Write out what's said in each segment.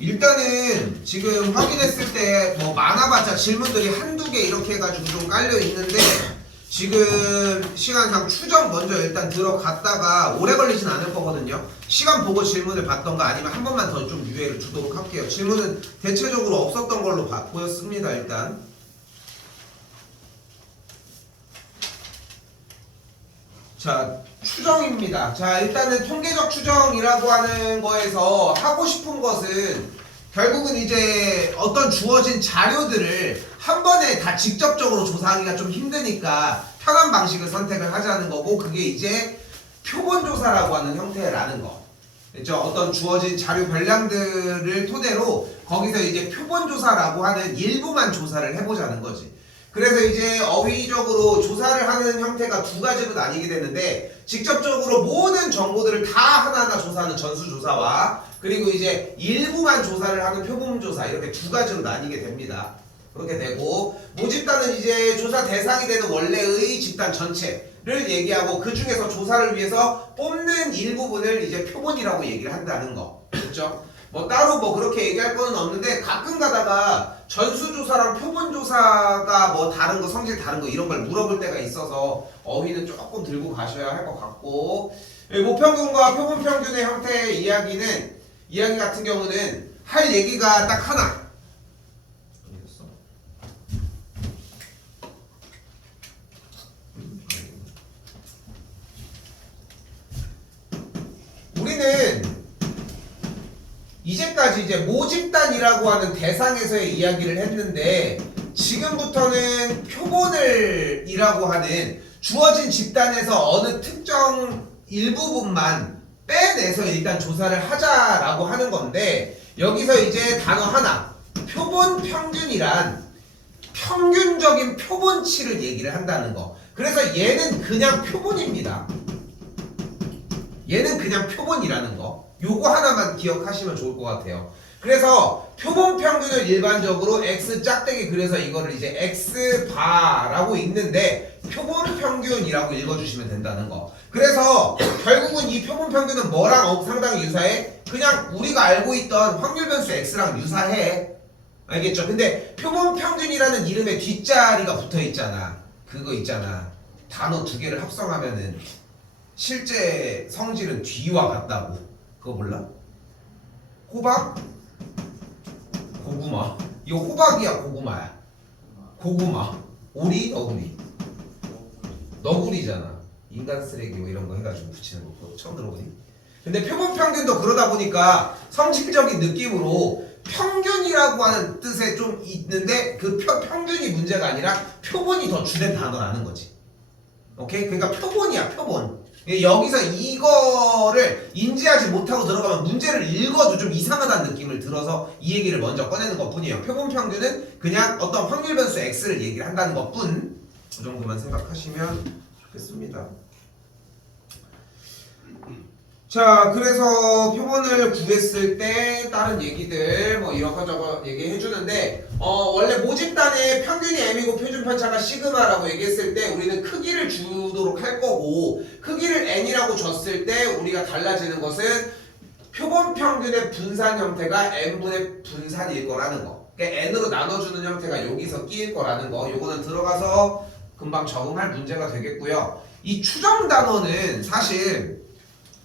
일단은 지금 확인했을 때 뭐 많아봤자 질문들이 한두 개 이렇게 해가지고 좀 깔려 있는데 지금 시간상 추정 먼저 일단 들어갔다가 오래 걸리진 않을 거거든요. 시간 보고 질문을 받던가 아니면 한 번만 더 좀 유예를 주도록 할게요. 질문은 대체적으로 없었던 걸로 보였습니다. 일단 자, 추정입니다. 자, 일단은 통계적 추정이라고 하는 거에서 하고 싶은 것은 결국은 이제 어떤 주어진 자료들을 한 번에 다 직접적으로 조사하기가 좀 힘드니까 편한 방식을 선택을 하자는 거고, 그게 이제 표본조사라고 하는 형태라는 거. 그렇죠? 어떤 주어진 자료 별량들을 토대로 거기서 이제 표본조사라고 하는 일부만 조사를 해보자는 거지. 그래서 이제 어휘적으로 조사를 하는 형태가 두 가지로 나뉘게 되는데, 직접적으로 모든 정보들을 다 하나하나 조사하는 전수조사와 그리고 이제 일부만 조사를 하는 표본조사, 이렇게 두 가지로 나뉘게 됩니다. 그렇게 되고, 모집단은 이제 조사 대상이 되는 원래의 집단 전체를 얘기하고 그 중에서 조사를 위해서 뽑는 일부분을 이제 표본이라고 얘기를 한다는 거. 그렇죠? 뭐 따로 뭐 그렇게 얘기할 거는 없는데, 가끔 가다가 전수조사랑 표본조사가 뭐 다른 거, 성질 다른 거 이런 걸 물어볼 때가 있어서 어휘는 조금 들고 가셔야 할 것 같고, 모평균과 표본평균의 형태의 이야기 같은 경우는 할 얘기가 딱 하나. 우리는 이제까지 이제 모집단이라고 하는 대상에서의 이야기를 했는데, 지금부터는 표본을이라고 하는 주어진 집단에서 어느 특정 일부분만 빼내서 일단 조사를 하자라고 하는 건데, 여기서 이제 단어 하나, 표본 평균이란 평균적인 표본치를 얘기를 한다는 거. 그래서 얘는 그냥 표본입니다. 얘는 그냥 표본이라는 거. 요거 하나만 기억하시면 좋을 것 같아요. 그래서 표본 평균을 일반적으로 x 짝대기 그래서 이거를 이제 x 바라고 읽는데 표본 평균이라고 읽어주시면 된다는 거. 그래서 결국은 이 표본 평균은 뭐랑 상당히 유사해? 그냥 우리가 알고 있던 확률 변수 x랑 유사해. 알겠죠? 근데 표본 평균이라는 이름에 뒷자리가 붙어 있잖아. 그거 있잖아. 단어 두 개를 합성하면은 실제 성질은 뒤와 같다고. 그거 몰라? 호박? 고구마. 이거 호박이야, 고구마야? 고구마. 오리? 너구리. 너구리잖아. 인간 쓰레기 뭐 이런 거 해가지고 붙이는 거. 그거 처음 들어보니? 근데 표본 평균도 그러다 보니까 성질적인 느낌으로 평균이라고 하는 뜻에 좀 있는데, 그 평균이 문제가 아니라 표본이 더 주된 단어라는 거지. 오케이? 그러니까 표본이야, 표본. 여기서 이거를 인지하지 못하고 들어가면 문제를 읽어도 좀 이상하다는 느낌을 들어서 이 얘기를 먼저 꺼내는 것 뿐이에요. 표본 평균은 그냥 어떤 확률 변수 x를 얘기를 한다는 것 뿐. 그 정도만 생각하시면 좋겠습니다. 자, 그래서 표본을 구했을 때 다른 얘기들 뭐 이런저런 얘기해 주는데, 원래 모집단의 평균이 m이고 표준 편차가 시그마라고 얘기했을 때 우리는 크기를 주도록 할 거고, 크기를 n이라고 줬을 때 우리가 달라지는 것은 표본 평균의 분산 형태가 n분의 분산일 거라는 거. 그러니까 n으로 나눠주는 형태가 여기서 끼일 거라는 거. 요거는 들어가서 금방 적응할 문제가 되겠고요. 이 추정 단어는 사실,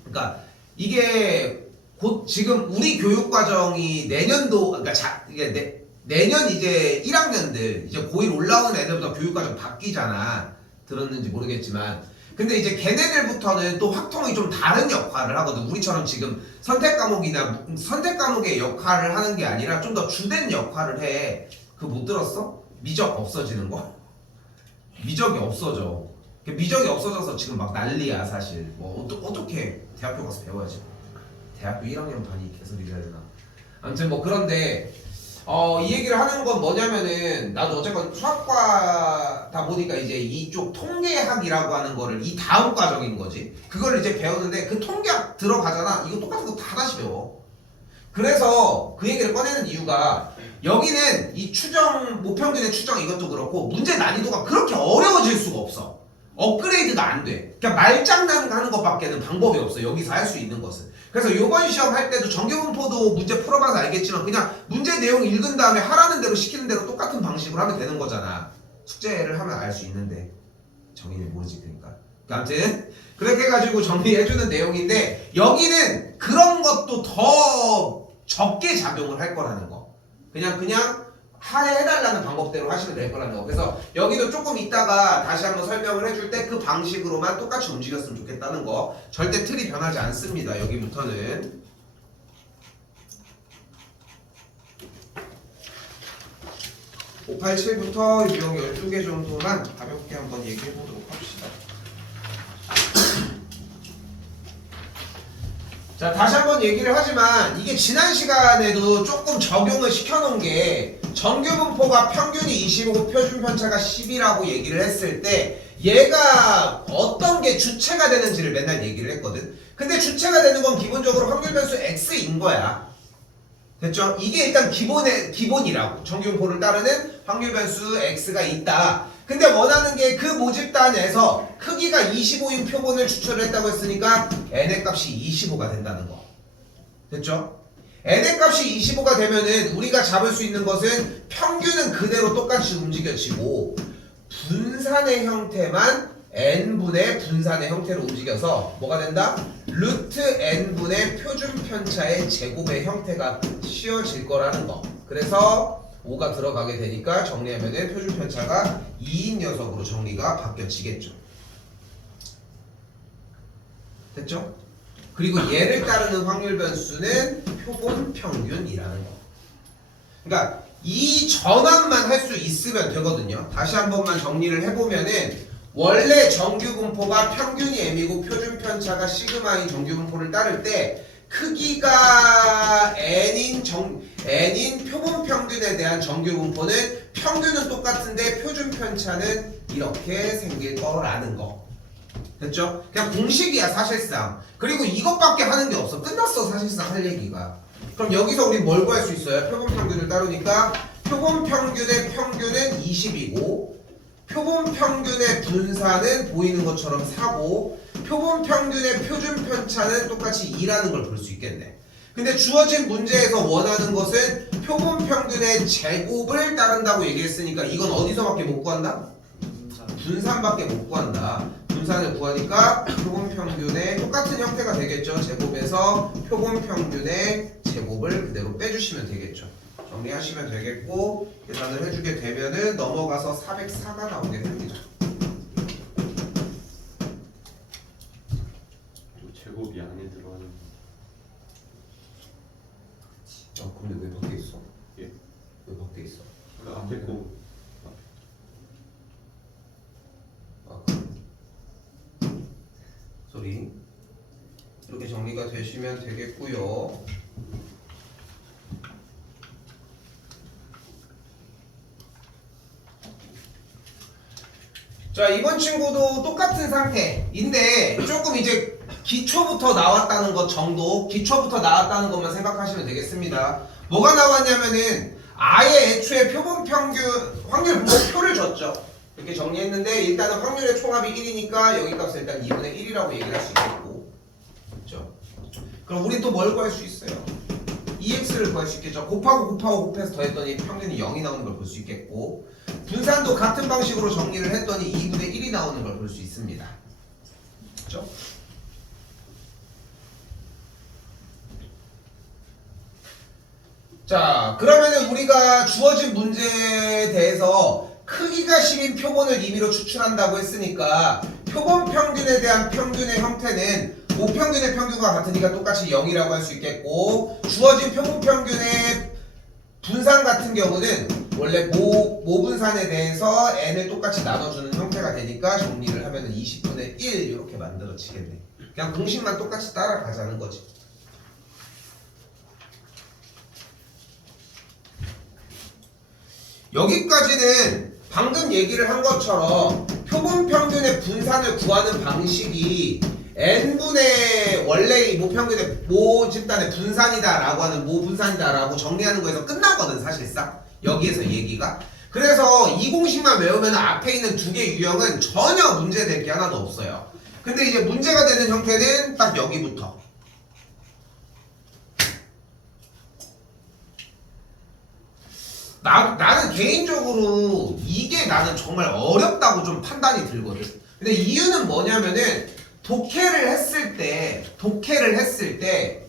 그러니까 이게 곧 지금 우리 교육 과정이 내년도, 그러니까 이게 내년 이제 1학년들 이제 고1 올라오는 애들부터 교육 과정 바뀌잖아. 들었는지 모르겠지만, 근데 이제 걔네들부터는 또 확통이 좀 다른 역할을 하거든. 우리처럼 지금 선택 과목의 역할을 하는 게 아니라 좀 더 주된 역할을 해. 그거 못 들었어? 미적 없어지는 거? 미적이 없어져. 미적이 없어져서 지금 막 난리야 사실. 뭐 어떻게 대학교 가서 배워야지. 대학교 1학년 반이 개소리를 해야 되나. 아무튼 뭐 그런데 이 얘기를 하는 건 뭐냐면은, 나도 어쨌건 수학과다 보니까 이제 이쪽 통계학이라고 하는 거를 이 다음 과정인 거지. 그걸 이제 배우는데 그 통계학 들어가잖아. 이거 똑같은 거 다 다시 배워. 그래서 그 얘기를 꺼내는 이유가, 여기는 이 추정, 모평균의 추정 이것도 그렇고 문제 난이도가 그렇게 어려워질 수가 없어. 업그레이드가 안 돼. 그냥 말장난 하는 것밖에는 방법이 없어. 여기서 할 수 있는 것은. 그래서 이번 시험 할 때도 정규분포도 문제 풀어봐서 알겠지만 그냥 문제 내용 읽은 다음에 하라는 대로 시키는 대로 똑같은 방식으로 하면 되는 거잖아. 숙제를 하면 알 수 있는데 정의는 모르지 그러니까. 아무튼 그렇게 해가지고 정리해주는 내용인데 여기는 그런 것도 더 적게 작용을 할 거라는 거. 그냥 해달라는 방법대로 하시면 될 거라는 거. 그래서 여기도 조금 이따가 다시 한번 설명을 해줄 때 그 방식으로만 똑같이 움직였으면 좋겠다는 거. 절대 틀이 변하지 않습니다. 여기부터는. 587부터 유형 12개 정도만 가볍게 한번 얘기해 보도록 합시다. 자, 다시 한번 얘기를 하지만 이게 지난 시간에도 조금 적용을 시켜놓은 게 정규분포가 평균이 25고 표준편차가 10이라고 얘기를 했을 때 얘가 어떤 게 주체가 되는지를 맨날 얘기를 했거든. 근데 주체가 되는 건 기본적으로 확률변수 x인 거야. 됐죠? 이게 일단 기본이라고. 정규분포를 따르는 확률변수 x가 있다. 근데 원하는 게 그 모집단에서 크기가 25인 표본을 추출을 했다고 했으니까 n의 값이 25가 된다는 거. 됐죠? n의 값이 25가 되면은 우리가 잡을 수 있는 것은 평균은 그대로 똑같이 움직여지고 분산의 형태만 n분의 분산의 형태로 움직여서 뭐가 된다? 루트 n분의 표준편차의 제곱의 형태가 씌워질 거라는 거. 그래서 5가 들어가게 되니까 정리하면은 표준편차가 2인 녀석으로 정리가 바뀌어지겠죠. 됐죠? 그리고 얘를 따르는 확률 변수는 표본 평균이라는 거. 그러니까 이 전환만 할 수 있으면 되거든요. 다시 한 번만 정리를 해보면은 원래 정규분포가 평균이 m이고 표준편차가 시그마인 정규분포를 따를 때 크기가 n인 표본 평균에 대한 정규분포는 평균은 똑같은데 표준편차는 이렇게 생길 거라는 거. 됐죠? 그냥 공식이야 사실상. 그리고 이것밖에 하는 게 없어. 끝났어 사실상 할 얘기가. 그럼 여기서 우리 뭘 구할 수 있어요? 표본 평균을 따르니까 표본 평균의 평균은 20이고 표본 평균의 분산은 보이는 것처럼 4고 표본 평균의 표준 편차는 똑같이 2라는 걸 볼 수 있겠네. 근데 주어진 문제에서 원하는 것은 표본 평균의 제곱을 따른다고 얘기했으니까 이건 어디서밖에 못 구한다? 분산밖에 못 구한다. 분산을 구하니까 표본 평균의 똑같은 형태가 되겠죠. 제곱에서 표본 평균의 제곱을 그대로 빼주시면 되겠죠. 정리하시면 되겠고 계산을 해주게 되면은 넘어가서 404가 나오게 됩니다. 제곱이 안에 들어가는. 근데 왜 밖에 있어? 예? 왜 밖에 있어? 그 앞에 거. 소리. 이렇게 정리가 되시면 되겠고요. 자, 이번 친구도 똑같은 상태인데 조금 이제 기초부터 나왔다는 것 정도, 기초부터 나왔다는 것만 생각하시면 되겠습니다. 뭐가 나왔냐면은 아예 애초에 표본 평균 확률 분포표를 줬죠. 이렇게 정리했는데 일단은 확률의 총합이 1이니까 여기 값을 일단 2분의 1이라고 얘기를 할 수 있겠고, 그렇죠? 그럼 우린 또 뭘 구할 수 있어요? EX를 구할 수 있겠죠. 곱해서 더했더니 평균이 0이 나오는 걸 볼 수 있겠고, 분산도 같은 방식으로 정리를 했더니 2분의 1이 나오는 걸 볼 수 있습니다. 그렇죠? 자, 그러면은 우리가 주어진 문제에 대해서 크기가 10인 표본을 임의로 추출한다고 했으니까 표본 평균에 대한 평균의 형태는 모평균의 평균과 같으니까 똑같이 0이라고 할 수 있겠고, 주어진 표본 평균의 분산 같은 경우는 원래 모분산에 대해서 n을 똑같이 나눠주는 형태가 되니까 정리를 하면은 20분의 1 이렇게 만들어지겠네. 그냥 공식만 똑같이 따라가자는 거지. 여기까지는 방금 얘기를 한 것처럼 표본 평균의 분산을 구하는 방식이 n분의 원래 이 모평균의 모집단의 분산이다라고 하는 모분산이다라고 정리하는 거에서 끝나거든 사실상. 여기에서 얘기가. 그래서 이 공식만 외우면 앞에 있는 두 개 유형은 전혀 문제될 게 하나도 없어요. 근데 이제 문제가 되는 형태는 딱 여기부터. 나는 개인적으로 이게 나는 정말 어렵다고 좀 판단이 들거든. 근데 이유는 뭐냐면은 독해를 했을 때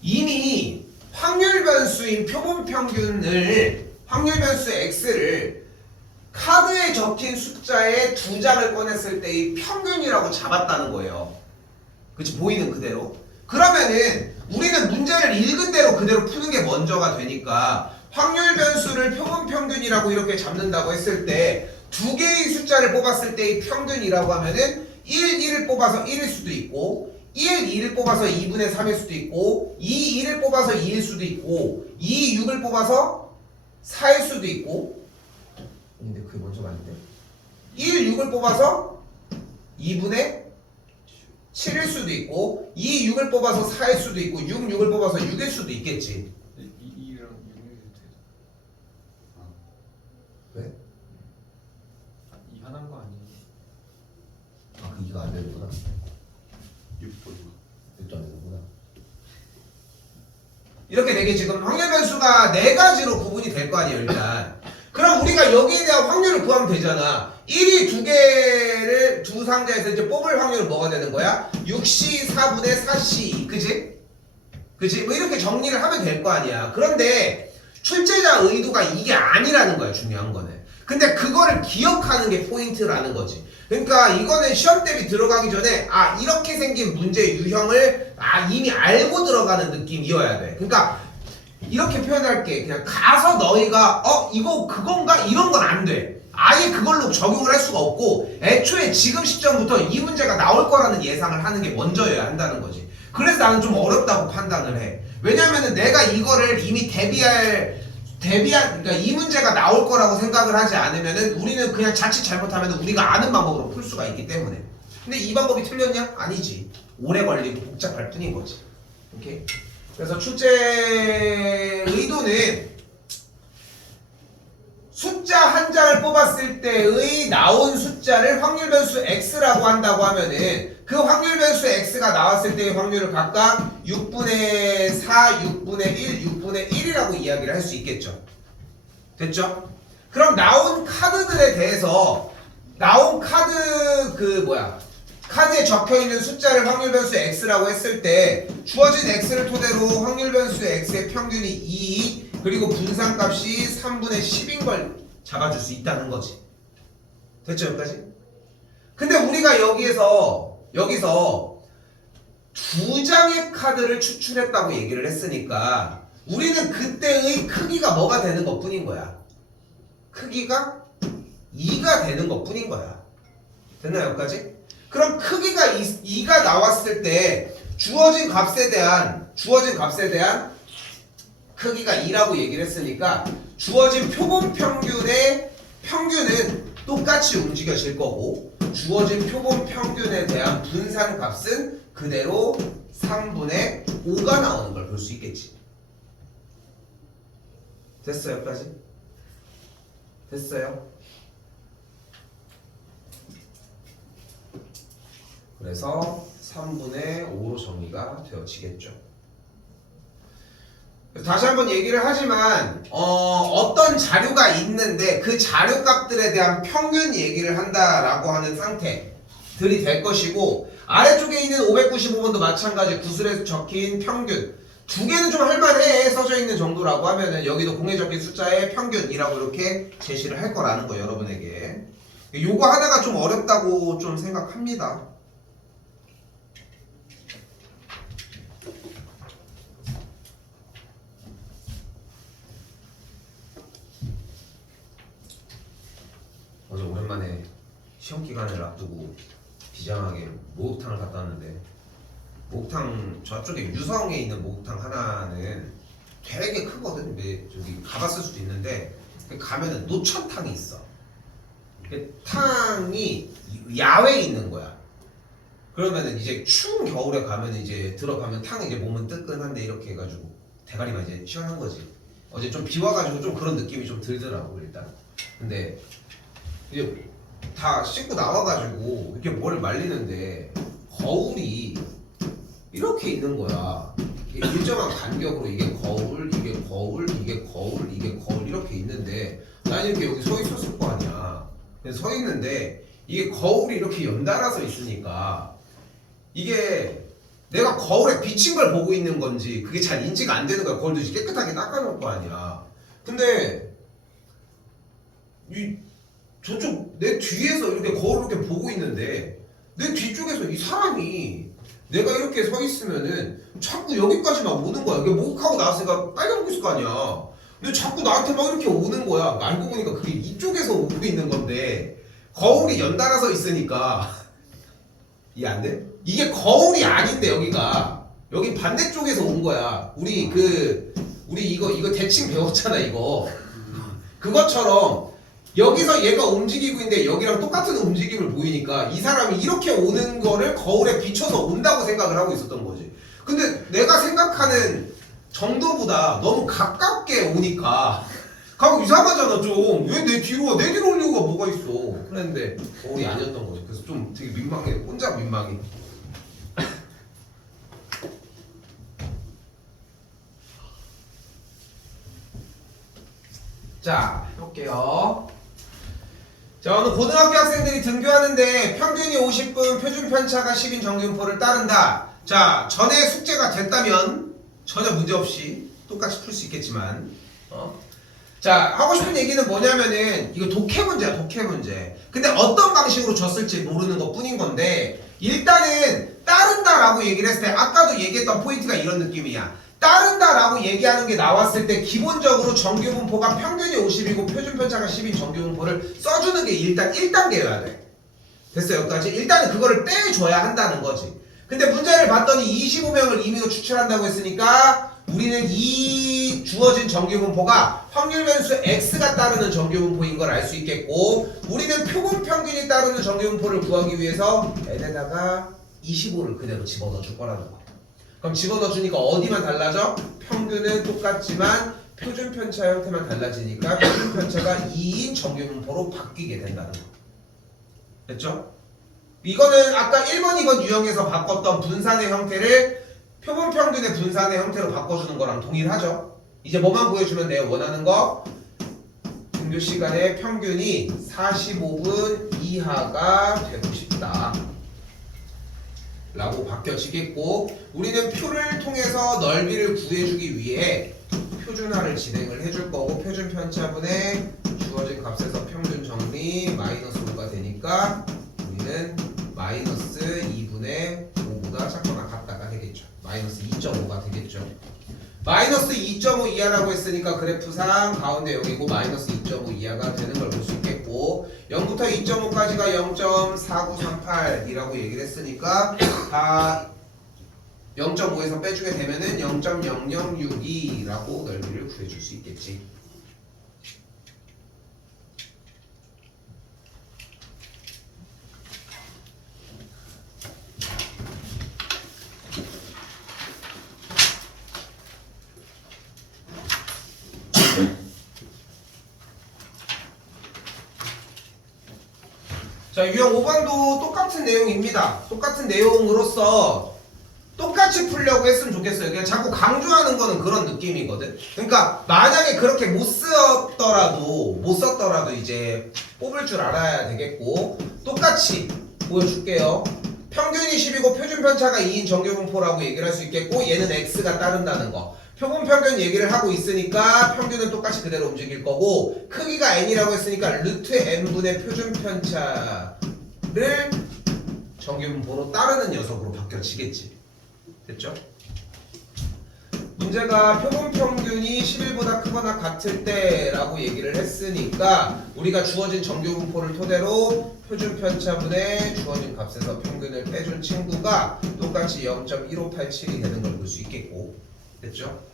이미 확률 변수인 표본 평균을 확률 변수 x를 카드에 적힌 숫자의 2장을 꺼냈을 때의 평균이라고 잡았다는 거예요. 그치? 보이는 그대로. 그러면은 우리는 문제를 읽은 대로 그대로 푸는 게 먼저가 되니까 확률 변수를 표본 평균이라고 이렇게 잡는다고 했을 때 두 개의 숫자를 뽑았을 때의 평균이라고 하면은 1, 1을 뽑아서 1일 수도 있고 1, 2를 뽑아서 2분의 3일 수도 있고 2, 2를 뽑아서 2일 수도 있고 2, 6을 뽑아서 4일 수도 있고 근데 그게 먼저가 아닌데 1, 6을 뽑아서 2분의 7일 수도 있고 2, 6을 뽑아서 4일 수도 있고 6, 6을 뽑아서 6일 수도 있겠지. 2랑 6이 돼서 왜? 2 하나인 거 아니에요? 아, 그 2가 안 되는구나. 6번 6도 안 되는구나. 이렇게 되게 지금 확률 변수가 4가지로 구분이 될 거 아니에요, 일단. 그럼 우리가 여기에 대한 확률을 구하면 되잖아. 1이 두 개를 두 상자에서 이제 뽑을 확률은 뭐가 되는 거야? 6C 4분의 4C. 그지? 그지? 뭐 이렇게 정리를 하면 될 거 아니야. 그런데 출제자 의도가 이게 아니라는 거야, 중요한 거는. 근데 그거를 기억하는 게 포인트라는 거지. 그러니까 이거는 시험 대비 들어가기 전에 아 이렇게 생긴 문제 유형을 아 이미 알고 들어가는 느낌이어야 돼. 그러니까 이렇게 표현할게. 그냥 가서 너희가 이거 그건가 이런 건 안 돼. 아예 그걸로 적용을 할 수가 없고 애초에 지금 시점부터 이 문제가 나올 거라는 예상을 하는 게 먼저여야 한다는 거지. 그래서 나는 좀 어렵다고 판단을 해. 왜냐면은 내가 이거를 이미 그러니까 이 문제가 나올 거라고 생각을 하지 않으면은 우리는 그냥 자칫 잘못하면 우리가 아는 방법으로 풀 수가 있기 때문에. 근데 이 방법이 틀렸냐? 아니지. 오래 걸리고 복잡할 뿐인 거지. 오케이. 그래서 출제 의도는 숫자 한 장을 뽑았을 때의 나온 숫자를 확률 변수 x라고 한다고 하면은 그 확률 변수 x가 나왔을 때의 확률을 각각 6분의 4, 6분의 1, 6분의 1이라고 이야기를 할 수 있겠죠. 됐죠? 그럼 나온 카드들에 대해서 나온 카드에 적혀있는 숫자를 확률 변수 x라고 했을 때 주어진 x를 토대로 확률 변수 x의 평균이 2 그리고 분산값이 3분의 10인 걸 잡아줄 수 있다는 거지. 됐죠 여기까지? 근데 우리가 여기서 두 장의 카드를 추출했다고 얘기를 했으니까 우리는 그때의 크기가 뭐가 되는 것 뿐인 거야. 크기가 2가 되는 것 뿐인 거야. 됐나요 여기까지? 그럼 크기가 2가 나왔을 때 주어진 값에 대한 크기가 2라고 얘기를 했으니까 주어진 표본 평균의 평균은 똑같이 움직여질 거고 주어진 표본 평균에 대한 분산 값은 그대로 3분의 5가 나오는 걸 볼 수 있겠지. 됐어요 여기까지? 됐어요? 그래서 3분의 5로 정리가 되어지겠죠. 다시 한번 얘기를 하지만 어떤 자료가 있는데 그 자료 값들에 대한 평균 얘기를 한다라고 하는 상태들이 될 것이고 아래쪽에 있는 595번도 마찬가지 구슬에 적힌 평균 두 개는 좀 할만해 써져 있는 정도라고 하면은 여기도 공에 적힌 숫자의 평균이라고 이렇게 제시를 할 거라는 거 여러분에게. 요거 하나가 좀 어렵다고 좀 생각합니다. 어제 오랜만에 시험 기간을 앞두고 비장하게 목욕탕을 갔다 왔는데 목욕탕 저쪽에 유성에 있는 목욕탕 하나는 되게 크거든. 저기 가봤을 수도 있는데 가면은 노천탕이 있어. 그 탕이 야외에 있는 거야. 그러면은 이제 추운 겨울에 가면 이제 들어가면 탕 이제 몸은 뜨끈한데 이렇게 해가지고 대가리만 이제 시원한 거지. 어제 좀 비 와가지고 좀 그런 느낌이 좀 들더라고 일단. 근데 이제 다 씻고 나와가지고 이렇게 머리 말리는데 거울이 이렇게 있는 거야. 이게 일정한 간격으로 이게 거울, 이게 거울, 이게 거울, 이게 거울 이렇게 있는데 난 이렇게 여기 서 있었을 거 아니야. 그래서 서 있는데 이게 거울이 이렇게 연달아서 있으니까 이게 내가 거울에 비친 걸 보고 있는 건지 그게 잘 인지가 안 되는 거야. 거울도 이제 깨끗하게 닦아놓을 거 아니야. 근데 이 저쪽 내 뒤에서 이렇게 거울을 이렇게 보고 있는데 내 뒤쪽에서 이 사람이 내가 이렇게 서 있으면은 자꾸 여기까지만 오는 거야. 이게 목욕하고 나왔으니까 빨개먹고 있을 거 아니야. 근데 자꾸 나한테 막 이렇게 오는 거야. 알고 보니까 그게 이쪽에서 오고 있는 건데 거울이 연달아서 있으니까 이해 안 돼? 이게 거울이 아닌데 여기가 여기 반대쪽에서 온 거야. 우리 이거 대칭 배웠잖아 이거. 그것처럼 여기서 얘가 움직이고 있는데 여기랑 똑같은 움직임을 보이니까 이 사람이 이렇게 오는 거를 거울에 비춰서 온다고 생각을 하고 있었던 거지. 근데 내가 생각하는 정도보다 너무 가깝게 오니까 가고 이상하잖아 좀. 왜 내 뒤로 와? 내 뒤로 올 이유가 뭐가 있어. 그랬는데 거울이 아니었던 거지. 그래서 좀 되게 민망해. 혼자 민망해. 자, 해볼게요. 자, 오늘 고등학교 학생들이 등교하는데 평균이 50분, 표준 편차가 10인 정규분포를 따른다. 자, 전에 숙제가 됐다면 전혀 문제 없이 똑같이 풀 수 있겠지만, 자, 하고 싶은 얘기는 뭐냐면은 이거 독해 문제야, 독해 문제. 근데 어떤 방식으로 줬을지 모르는 것 뿐인 건데 일단은 따른다라고 얘기를 했을 때 아까도 얘기했던 포인트가 이런 느낌이야. 따른다라고 얘기하는 게 나왔을 때 기본적으로 정규분포가 평균이 50이고 표준편차가 10인 정규분포를 써주는 게 일단 1단계여야 돼. 됐어요? 여기까지? 일단은 그거를 떼줘야 한다는 거지. 근데 문제를 봤더니 25명을 임의로 추출한다고 했으니까 우리는 이 주어진 정규분포가 확률 변수 x가 따르는 정규분포인 걸 알 수 있겠고 우리는 표본 평균이 따르는 정규분포를 구하기 위해서 n에다가 25를 그대로 집어넣어 줄 거라는 거. 그럼 집어넣어 주니까 어디만 달라져? 평균은 똑같지만 표준 편차 형태만 달라지니까 표준 편차가 2인 정규분포로 바뀌게 된다는 거. 됐죠? 이거는 아까 1번, 2번 유형에서 바꿨던 분산의 형태를 표본 평균의 분산의 형태로 바꿔주는 거랑 동일하죠. 이제 뭐만 보여주면 돼요? 원하는 거 등교 시간에 평균이 45분 이하가 되고 싶다 라고 바뀌어지겠고 우리는 표를 통해서 넓이를 구해주기 위해 표준화를 진행을 해줄 거고 표준 편차분의 주어진 값에서 평균 정리 마이너스 5가 되니까 우리는 마이너스 2분의 5보다 작거나 같다가 되겠죠. 마이너스 2.5가 되겠죠. 마이너스 2.5 이하라고 했으니까 그래프상 가운데 0이고 마이너스 2.5 이하가 되는 걸 볼 수 있겠고 0부터 2.5까지가 0.4938이라고 얘기를 했으니까 다 0.5에서 빼주게 되면은 0.0062라고 넓이를 구해줄 수 있겠지. 자, 유형 5번도 똑같은 내용입니다. 똑같은 내용으로서 똑같이 풀려고 했으면 좋겠어요. 그냥 자꾸 강조하는 거는 그런 느낌이거든. 그러니까 만약에 그렇게 못 썼더라도 이제 뽑을 줄 알아야 되겠고 똑같이 보여줄게요. 평균이 10이고 표준 편차가 2인 정규분포라고 얘기를 할 수 있겠고 얘는 x가 따른다는 거. 표본 평균 얘기를 하고 있으니까 평균은 똑같이 그대로 움직일 거고 크기가 n이라고 했으니까 루트 n분의 표준 편차를 정규분포로 따르는 녀석으로 바뀌어지겠지. 됐죠? 문제가 표본 평균이 11보다 크거나 같을 때 라고 얘기를 했으니까 우리가 주어진 정규분포를 토대로 표준 편차분의 주어진 값에서 평균을 빼준 친구가 똑같이 0.1587이 되는 걸 볼 수 있겠고 됐죠?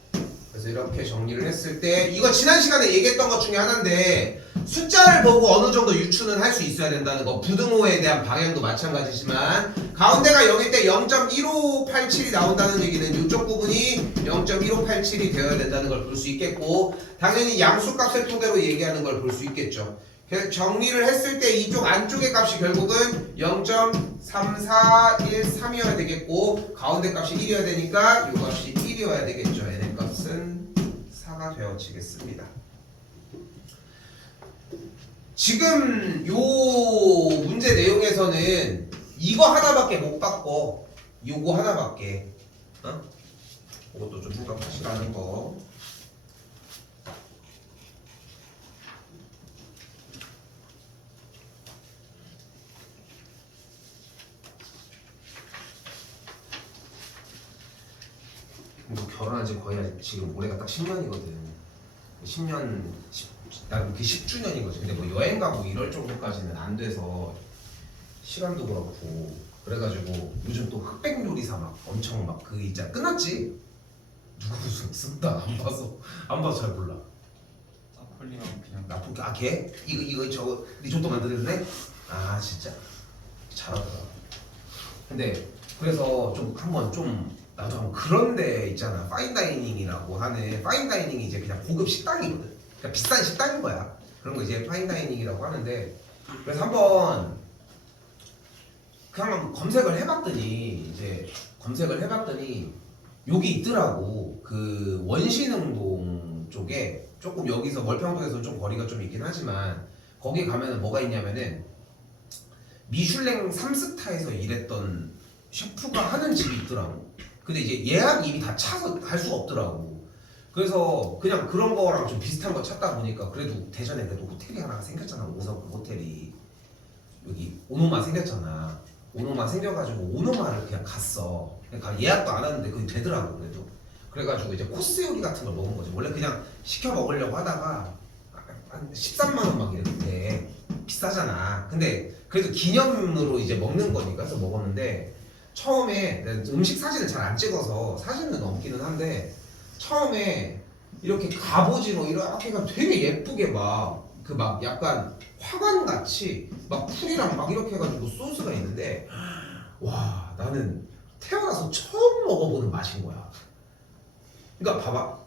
그래서 이렇게 정리를 했을 때 이거 지난 시간에 얘기했던 것 중에 하나인데 숫자를 보고 어느 정도 유추는 할 수 있어야 된다는 거. 부등호에 대한 방향도 마찬가지지만 가운데가 0일 때 0.1587이 나온다는 얘기는 이쪽 부분이 0.1587이 되어야 된다는 걸 볼 수 있겠고 당연히 양수값을 토대로 얘기하는 걸 볼 수 있겠죠. 그래서 정리를 했을 때 이쪽 안쪽의 값이 결국은 0.3413이어야 되겠고 가운데 값이 1이어야 되니까 이 값이 1이어야 되겠죠. n의 값은 4가 되어지겠습니다. 지금 요 문제 내용에서는 이거 하나밖에 못 받고 요거 하나밖에 그것도 좀 생각하시라는 거. 뭐 결혼한 지 거의 지금 올해가 딱 10년이거든. 10년 난 그게 10주년인 거지. 근데 뭐 여행 가고 이럴 정도까지는 안 돼서 시간도 그렇고 그래가지고 요즘 또 흑백 요리사 막 엄청 막 그 있잖아. 끝났지? 누구 무슨 쓴다 안 봐서 잘 몰라. 나폴리만 그냥 나쁘게 걔 이거 저거 리조또 만들었네? 아 진짜 잘하더라. 근데 그래서 좀 한번 좀 나도 한번 그런 데 있잖아. 파인다이닝이라고 하는 파인다이닝이 이제 그냥 고급 식당이거든. 그러니까 비싼 식당인 거야. 그런 거 이제 파인다이닝이라고 하는데 그래서 한번 그냥 검색을 해봤더니 여기 있더라고. 그 원신흥동 쪽에 조금 여기서 월평동에서는 좀 거리가 좀 있긴 하지만 거기 가면은 뭐가 있냐면은 미슐랭 3스타에서 일했던 셰프가 하는 집이 있더라고. 근데 이제 예약이 이미 다 차서 갈 수가 없더라고. 그래서 그냥 그런 거랑 좀 비슷한 거 찾다 보니까 그래도 대전에 그래도 호텔이 하나 생겼잖아. 5석 호텔이 여기 오노마 생겼잖아. 오노마 생겨가지고 오노마를 그냥 갔어. 그러니까 예약도 안 하는데 그게 되더라고. 그래가지고 이제 코스 요리 같은 걸 먹은 거지. 원래 그냥 시켜 먹으려고 하다가 한 13만 원 막 이렇게 비싸잖아. 근데 그래도 기념으로 이제 먹는 거니까 해서 먹었는데 처음에 음식 사진을 잘 안 찍어서 사진은 없기는 한데 처음에 이렇게 갑오징어 이렇게 해가 되게 예쁘게 막 그 막 약간 화관 같이 막 풀이랑 막 이렇게 해가지고 소스가 있는데 와 나는 태어나서 처음 먹어보는 맛인 거야. 그러니까 봐봐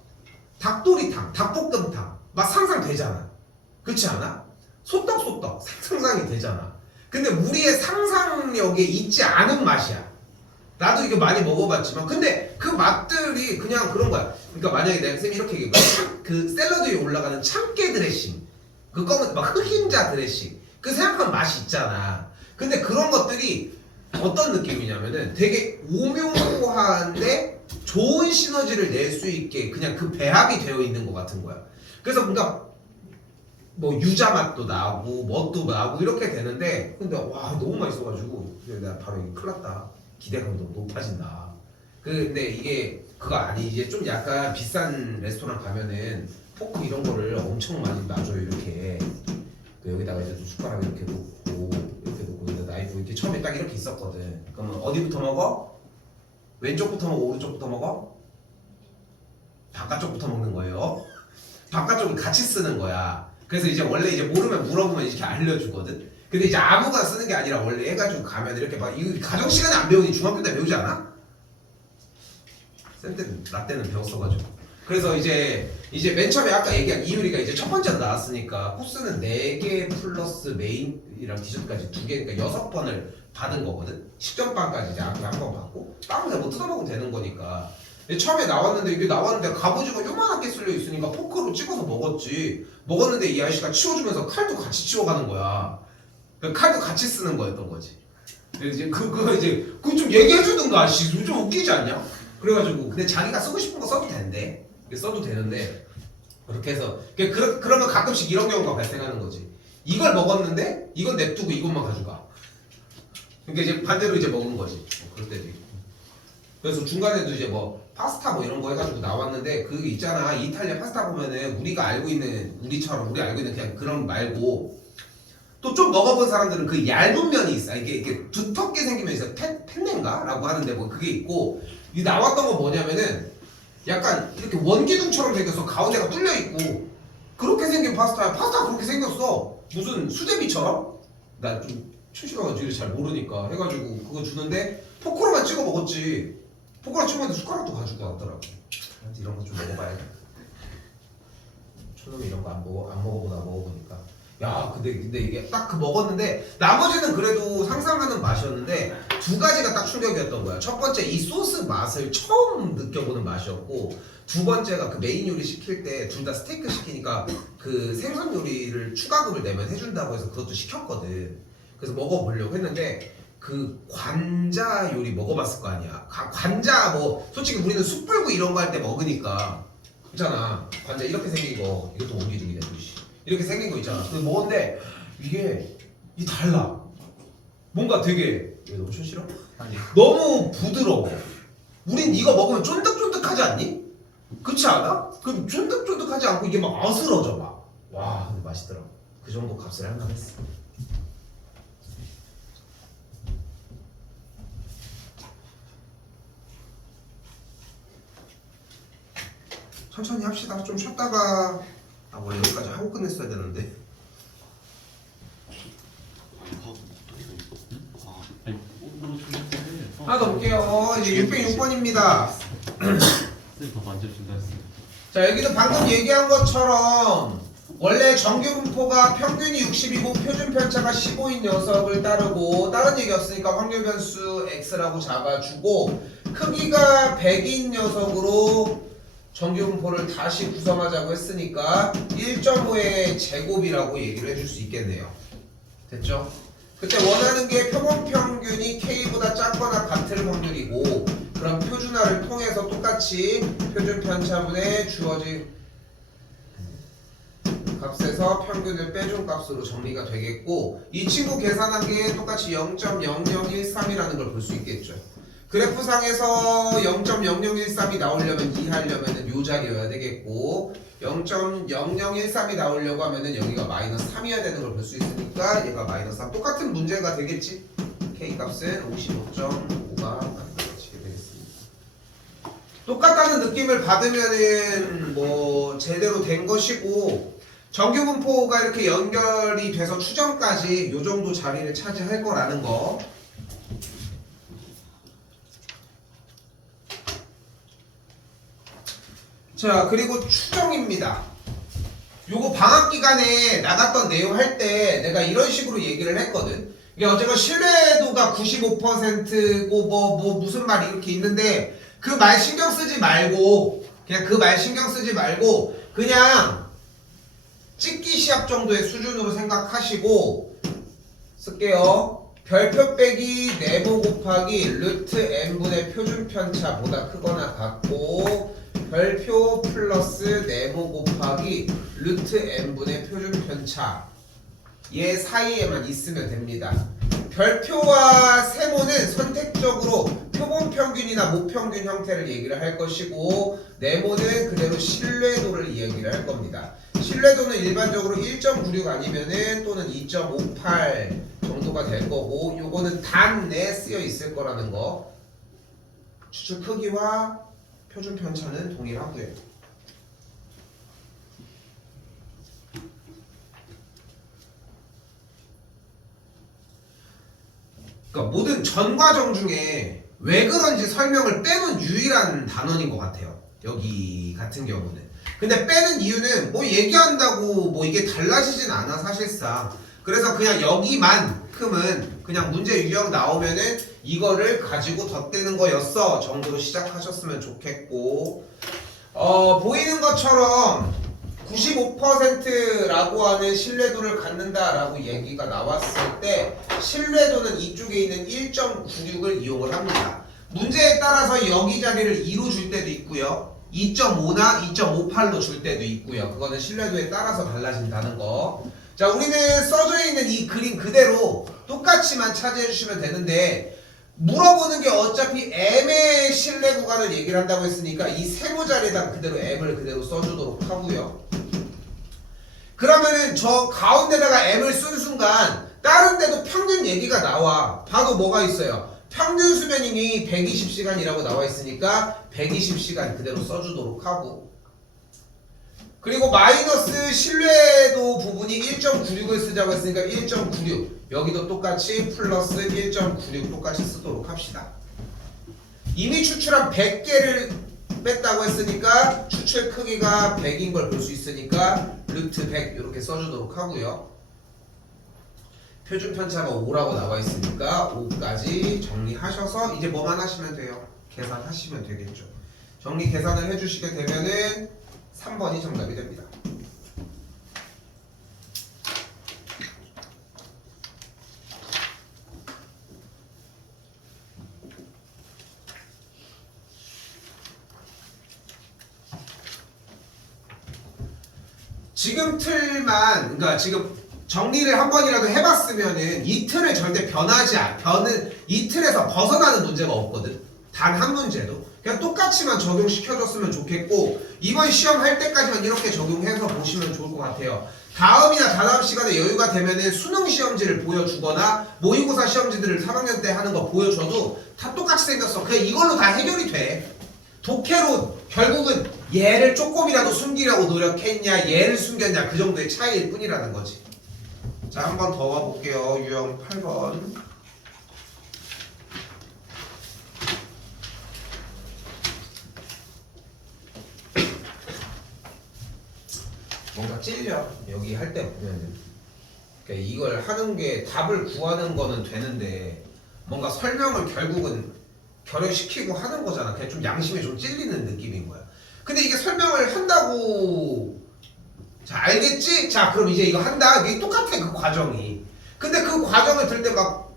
닭도리탕, 닭볶음탕 막 상상되잖아. 그렇지 않아? 소떡소떡 상상이 되잖아. 근데 우리의 상상력에 있지 않은 맛이야. 나도 이거 많이 먹어봤지만 근데 그 맛들이 그냥 그런 거야. 그러니까 만약에 내가 쌤이 이렇게 얘기해 그 샐러드 위에 올라가는 참깨 드레싱 그 검은 막 흑임자 드레싱 그 생각한 맛이 있잖아. 근데 그런 것들이 어떤 느낌이냐면은 되게 오묘한데 좋은 시너지를 낼 수 있게 그냥 그 배합이 되어 있는 것 같은 거야. 그래서 뭔가 뭐 유자 맛도 나고 뭣도 나고 이렇게 되는데 근데 와 너무 맛있어가지고 내가 바로 이거 큰일 났다. 기대감이 너무 높아진다. 근데 이게 그거 아니 이제 좀 약간 비싼 레스토랑 가면은 포크 이런 거를 엄청 많이 놔줘요. 이렇게 여기다가 이제 또 숟가락 이렇게 놓고 나이프 이렇게 처음에 딱 이렇게 있었거든. 그러면 어디부터 먹어? 왼쪽부터 먹어? 오른쪽부터 먹어? 바깥쪽부터 먹는 거예요. 바깥쪽을 같이 쓰는 거야. 그래서 이제 원래 이제 모르면 물어보면 이렇게 알려주거든. 근데 이제 아무거나 쓰는 게 아니라 원래 해가지고 가면 이렇게 막 이거 가정 시간에 안 배우니 중학교 때 배우지 않아? 쌤 때는 나 때는 배웠어가지고. 그래서 이제 맨 처음에 아까 얘기한 이유리가 이제 첫 번째로 나왔으니까 코스는 4개 플러스 메인이랑 디저트까지 2개 그러니까 6번을 받은 거거든. 식전빵까지 이제 앞에 한 번 받고 빵은 그냥 뭐 뜯어먹으면 되는 거니까. 근데 처음에 나왔는데 이게 나왔는데 갑오징어 요만하게 쓸려 있으니까 포크로 찍어서 먹었는데 이 아저씨가 치워주면서 칼도 같이 치워가는 거야. 칼도 같이 쓰는 거였던 거지. 그래서 이제 그거 좀 얘기해 주든가. 좀 웃기지 않냐? 그래가지고 근데 자기가 쓰고 싶은 거 써도 된대. 써도 되는데 그렇게 해서 그러면 가끔씩 이런 경우가 발생하는 거지. 이걸 먹었는데 이건 냅두고 이것만 가져가. 그러니까 이제 반대로 이제 먹은 거지. 그럴 때도 있고. 그래서 중간에도 이제 뭐 파스타 뭐 이런 거 해가지고 나왔는데 그 있잖아. 이탈리아 파스타 보면은 우리가 알고 있는 그냥 그런 말고 또 좀 먹어본 사람들은 그 얇은 면이 있어. 이게 두텁게 생긴 면이 있어. 펜네인가라고 하는데 뭐 그게 있고 이 나왔던 건 뭐냐면은 약간 이렇게 원기둥처럼 생겨서 가운데가 뚫려 있고 그렇게 생긴 파스타야. 파스타 그렇게 생겼어. 무슨 수제비처럼? 나 좀 춘식이가 뒤를 잘 모르니까 해가지고 그거 주는데 포크로만 찍어 먹었지. 포크로 찍어 먹는데 숟가락도 가지고 왔더라고. 이런 거 좀 먹어봐야겠다. 초놈이 이런 거 안 먹어보나 먹어보니까. 야, 근데 이게 딱 그 먹었는데 나머지는 그래도 상상하는 맛이었는데 두 가지가 딱 충격이었던 거야. 첫 번째 이 소스 맛을 처음 느껴보는 맛이었고, 두 번째가 그 메인 요리 시킬 때 둘 다 스테이크 시키니까 그 생선 요리를 추가금을 내면 해준다고 해서 그것도 시켰거든. 그래서 먹어보려고 했는데 그 관자 요리 먹어봤을 거 아니야. 관자 뭐 솔직히 우리는 숯불구 이런 거 할 때 먹으니까 있잖아. 관자 이렇게 생긴 거 이것도 원기둥이네. 이렇게 생긴 거 있잖아. 근데 먹었는데 이게 달라. 뭔가 되게 왜 너무 싫어? 아니 너무 부드러워. 우린 이거 먹으면 쫀득쫀득하지 않니? 그렇지 않아? 그럼 쫀득쫀득하지 않고 이게 막 어스러져 막. 와, 근데 맛있더라고. 그 정도 값을 할 만했어. 천천히 합시다. 좀 쉬었다가 원래 여기까지 하고 끝냈어야 되는데. 하나 더 볼게요. 이제 606번입니다. 더 만져준다 했어. 자, 여기도 방금 얘기한 것처럼 원래 정규분포가 평균이 60이고 표준 편차가 15인 녀석을 따르고 다른 얘기 없으니까 확률 변수 x라고 잡아주고 크기가 100인 녀석으로 정규분포를 다시 구성하자고 했으니까 1.5의 제곱이라고 얘기를 해줄 수 있겠네요. 됐죠? 그때 원하는 게 표본 평균이 k보다 작거나 같을 확률이고, 그럼 표준화를 통해서 똑같이 표준 편차분의 주어진 값에서 평균을 빼준 값으로 정리가 되겠고, 이 친구 계산한 게 똑같이 0.0013이라는 걸 볼 수 있겠죠. 그래프상에서 0.0013이 나오려면 이해하려면 요 자리여야 되겠고, 0.0013이 나오려고 하면은 여기가 마이너스 3이어야 되는 걸 볼 수 있으니까 얘가 마이너스 3. 똑같은 문제가 되겠지. k 값은 55.5가 만들어지게 되겠습니다. 똑같다는 느낌을 받으면은 뭐 제대로 된 것이고, 정규분포가 이렇게 연결이 돼서 추정까지 요 정도 자리를 차지할 거라는 거. 자, 그리고 추정입니다. 요거 방학 기간에 나갔던 내용 할 때 내가 이런 식으로 얘기를 했거든. 이게 어제가 신뢰도가 95%고 뭐 무슨 말이 이렇게 있는데 그 말 신경 쓰지 말고 그냥 찍기 시합 정도의 수준으로 생각하시고 쓸게요. 별표 빼기 네모 곱하기 루트 n분의 표준 편차보다 크거나 같고, 별표 플러스 네모 곱하기 루트 n분의 표준 편차 얘 사이에만 있으면 됩니다. 별표와 세모는 선택적으로 표본 평균이나 모평균 형태를 얘기를 할 것이고, 네모는 그대로 신뢰도를 얘기를 할 겁니다. 신뢰도는 일반적으로 1.96 아니면은 또는 2.58 정도가 될 거고, 요거는 단 내에 쓰여 있을 거라는 거. 추측 크기와 표준 편차는 동일하고요. 그러니까 모든 전과정 중에 왜 그런지 설명을 빼놓은 유일한 단원인 것 같아요. 여기 같은 경우는. 근데 빼는 이유는 뭐 얘기한다고 뭐 이게 달라지진 않아 사실상. 그래서 그냥 여기만큼은 그냥 문제 유형 나오면은 이거를 가지고 덧대는 거였어 정도로 시작하셨으면 좋겠고, 보이는 것처럼 95%라고 하는 신뢰도를 갖는다라고 얘기가 나왔을 때 신뢰도는 이쪽에 있는 1.96을 이용을 합니다. 문제에 따라서 여기 자리를 2로 줄 때도 있고요, 2.5나 2.58로 줄 때도 있고요. 그거는 신뢰도에 따라서 달라진다는 거. 자, 우리는 써져 있는 이 그림 그대로 똑같이만 차지해 주시면 되는데, 물어보는 게 어차피 m의 신뢰 구간을 얘기를 한다고 했으니까 이 세모 자리에다 그대로 m을 그대로 써주도록 하고요. 그러면은 저 가운데다가 m을 쓴 순간 다른 데도 평균 얘기가 나와. 봐도 뭐가 있어요? 평균 수면이 120시간이라고 나와 있으니까 120시간 그대로 써주도록 하고, 그리고 마이너스 신뢰도 부분이 1.96을 쓰자고 했으니까 1.96 여기도 똑같이 플러스 1.96 똑같이 쓰도록 합시다. 이미 추출한 100개를 뺐다고 했으니까 추출 크기가 100인 걸 볼 수 있으니까 루트 100 이렇게 써주도록 하고요. 표준 편차가 5라고 나와 있으니까 5까지 정리하셔서 이제 뭐만 하시면 돼요? 계산하시면 되겠죠. 정리 계산을 해주시게 되면은 3번이 정답이 됩니다. 지금 틀만, 그러니까 지금 정리를 한 번이라도 해봤으면은 이 틀을 절대 이 틀에서 벗어나는 문제가 없거든. 단 한 문제도. 그냥 똑같이만 적용시켜줬으면 좋겠고, 이번 시험 할 때까지만 이렇게 적용해서 보시면 좋을 것 같아요. 다음이나 다다음 시간에 여유가 되면은 수능 시험지를 보여주거나 모의고사 시험지들을 3학년 때 하는 거 보여줘도 다 똑같이 생겼어. 그냥 이걸로 다 해결이 돼. 독해로 결국은 얘를 조금이라도 숨기려고 노력했냐, 얘를 숨겼냐, 그 정도의 차이일 뿐이라는 거지. 자, 한 번 더 가볼게요. 유형 8번. 뭔가 찔려. 여기 할 때 보면은. 그러니까 이걸 하는 게 답을 구하는 거는 되는데 뭔가 설명을 결국은 결여시키고 하는 거잖아. 그냥 좀 양심에 좀 찔리는 느낌인 거야. 근데 이게 설명을 한다고 자 알겠지? 자 그럼 이제 이거 한다. 이게 똑같아 그 과정이. 근데 그 과정을 들 때 막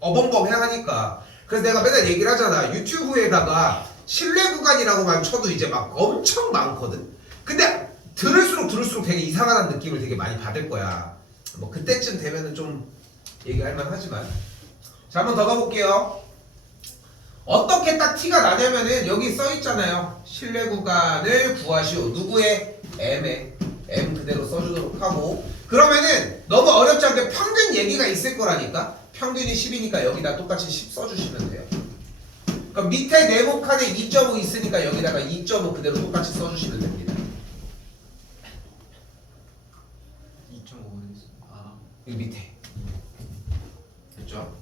어벙벙해 하니까 그래서 내가 맨날 얘기를 하잖아. 유튜브에다가 신뢰 구간이라고만 쳐도 이제 막 엄청 많거든. 근데 들을수록 되게 이상하다는 느낌을 되게 많이 받을 거야. 뭐 그때쯤 되면은 좀 얘기할 만하지만 자 한번 더 가볼게요. 어떻게 딱 티가 나냐면은 여기 써 있잖아요. 신뢰 구간을 구하시오. 누구의? M의. M 그대로 써주도록 하고 그러면은 너무 어렵지 않게 평균 얘기가 있을 거라니까. 평균이 10이니까 여기다 똑같이 10 써주시면 돼요. 그럼 밑에 네모 칸에 2.5 있으니까 여기다가 2.5 그대로 똑같이 써주시면 됩니다. 2.5에서 여기 밑에 됐죠?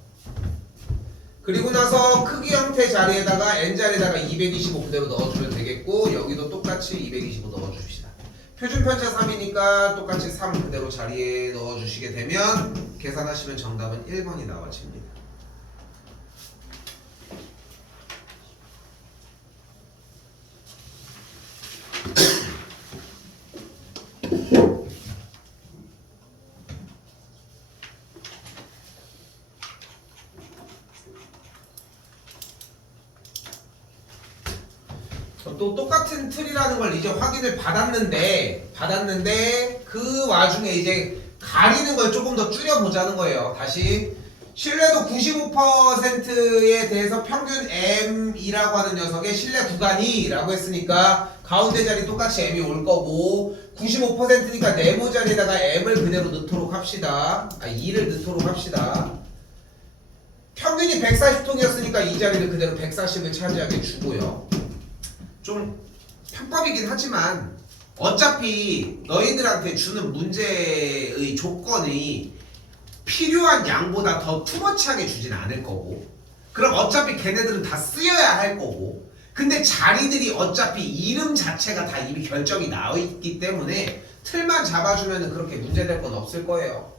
그리고 나서 크기 형태 자리에다가 n자리에다가 225 그대로 넣어주면 되겠고 여기도 똑같이 225 넣어주십시다. 표준 편차 3이니까 똑같이 3 그대로 자리에 넣어주시게 되면 계산하시면 정답은 1번이 나와집니다. 또 똑같은 틀이라는 걸 이제 확인을 받았는데 그 와중에 이제 가리는 걸 조금 더 줄여보자는 거예요. 다시 신뢰도 95%에 대해서 평균 M이라고 하는 녀석의 신뢰 구간이 라고 했으니까 가운데 자리 똑같이 M이 올 거고 95%니까 네모 자리에다가 M을 그대로 넣도록 합시다. 2를 넣도록 합시다. 평균이 140통이었으니까 이 자리를 그대로 140을 차지하게 주고요. 좀 편법이긴 하지만 어차피 너희들한테 주는 문제의 조건이 필요한 양보다 더 투머치하게 주진 않을 거고 그럼 어차피 걔네들은 다 쓰여야 할 거고 근데 자리들이 어차피 이름 자체가 다 이미 결정이 나와 있기 때문에 틀만 잡아주면 그렇게 문제될 건 없을 거예요.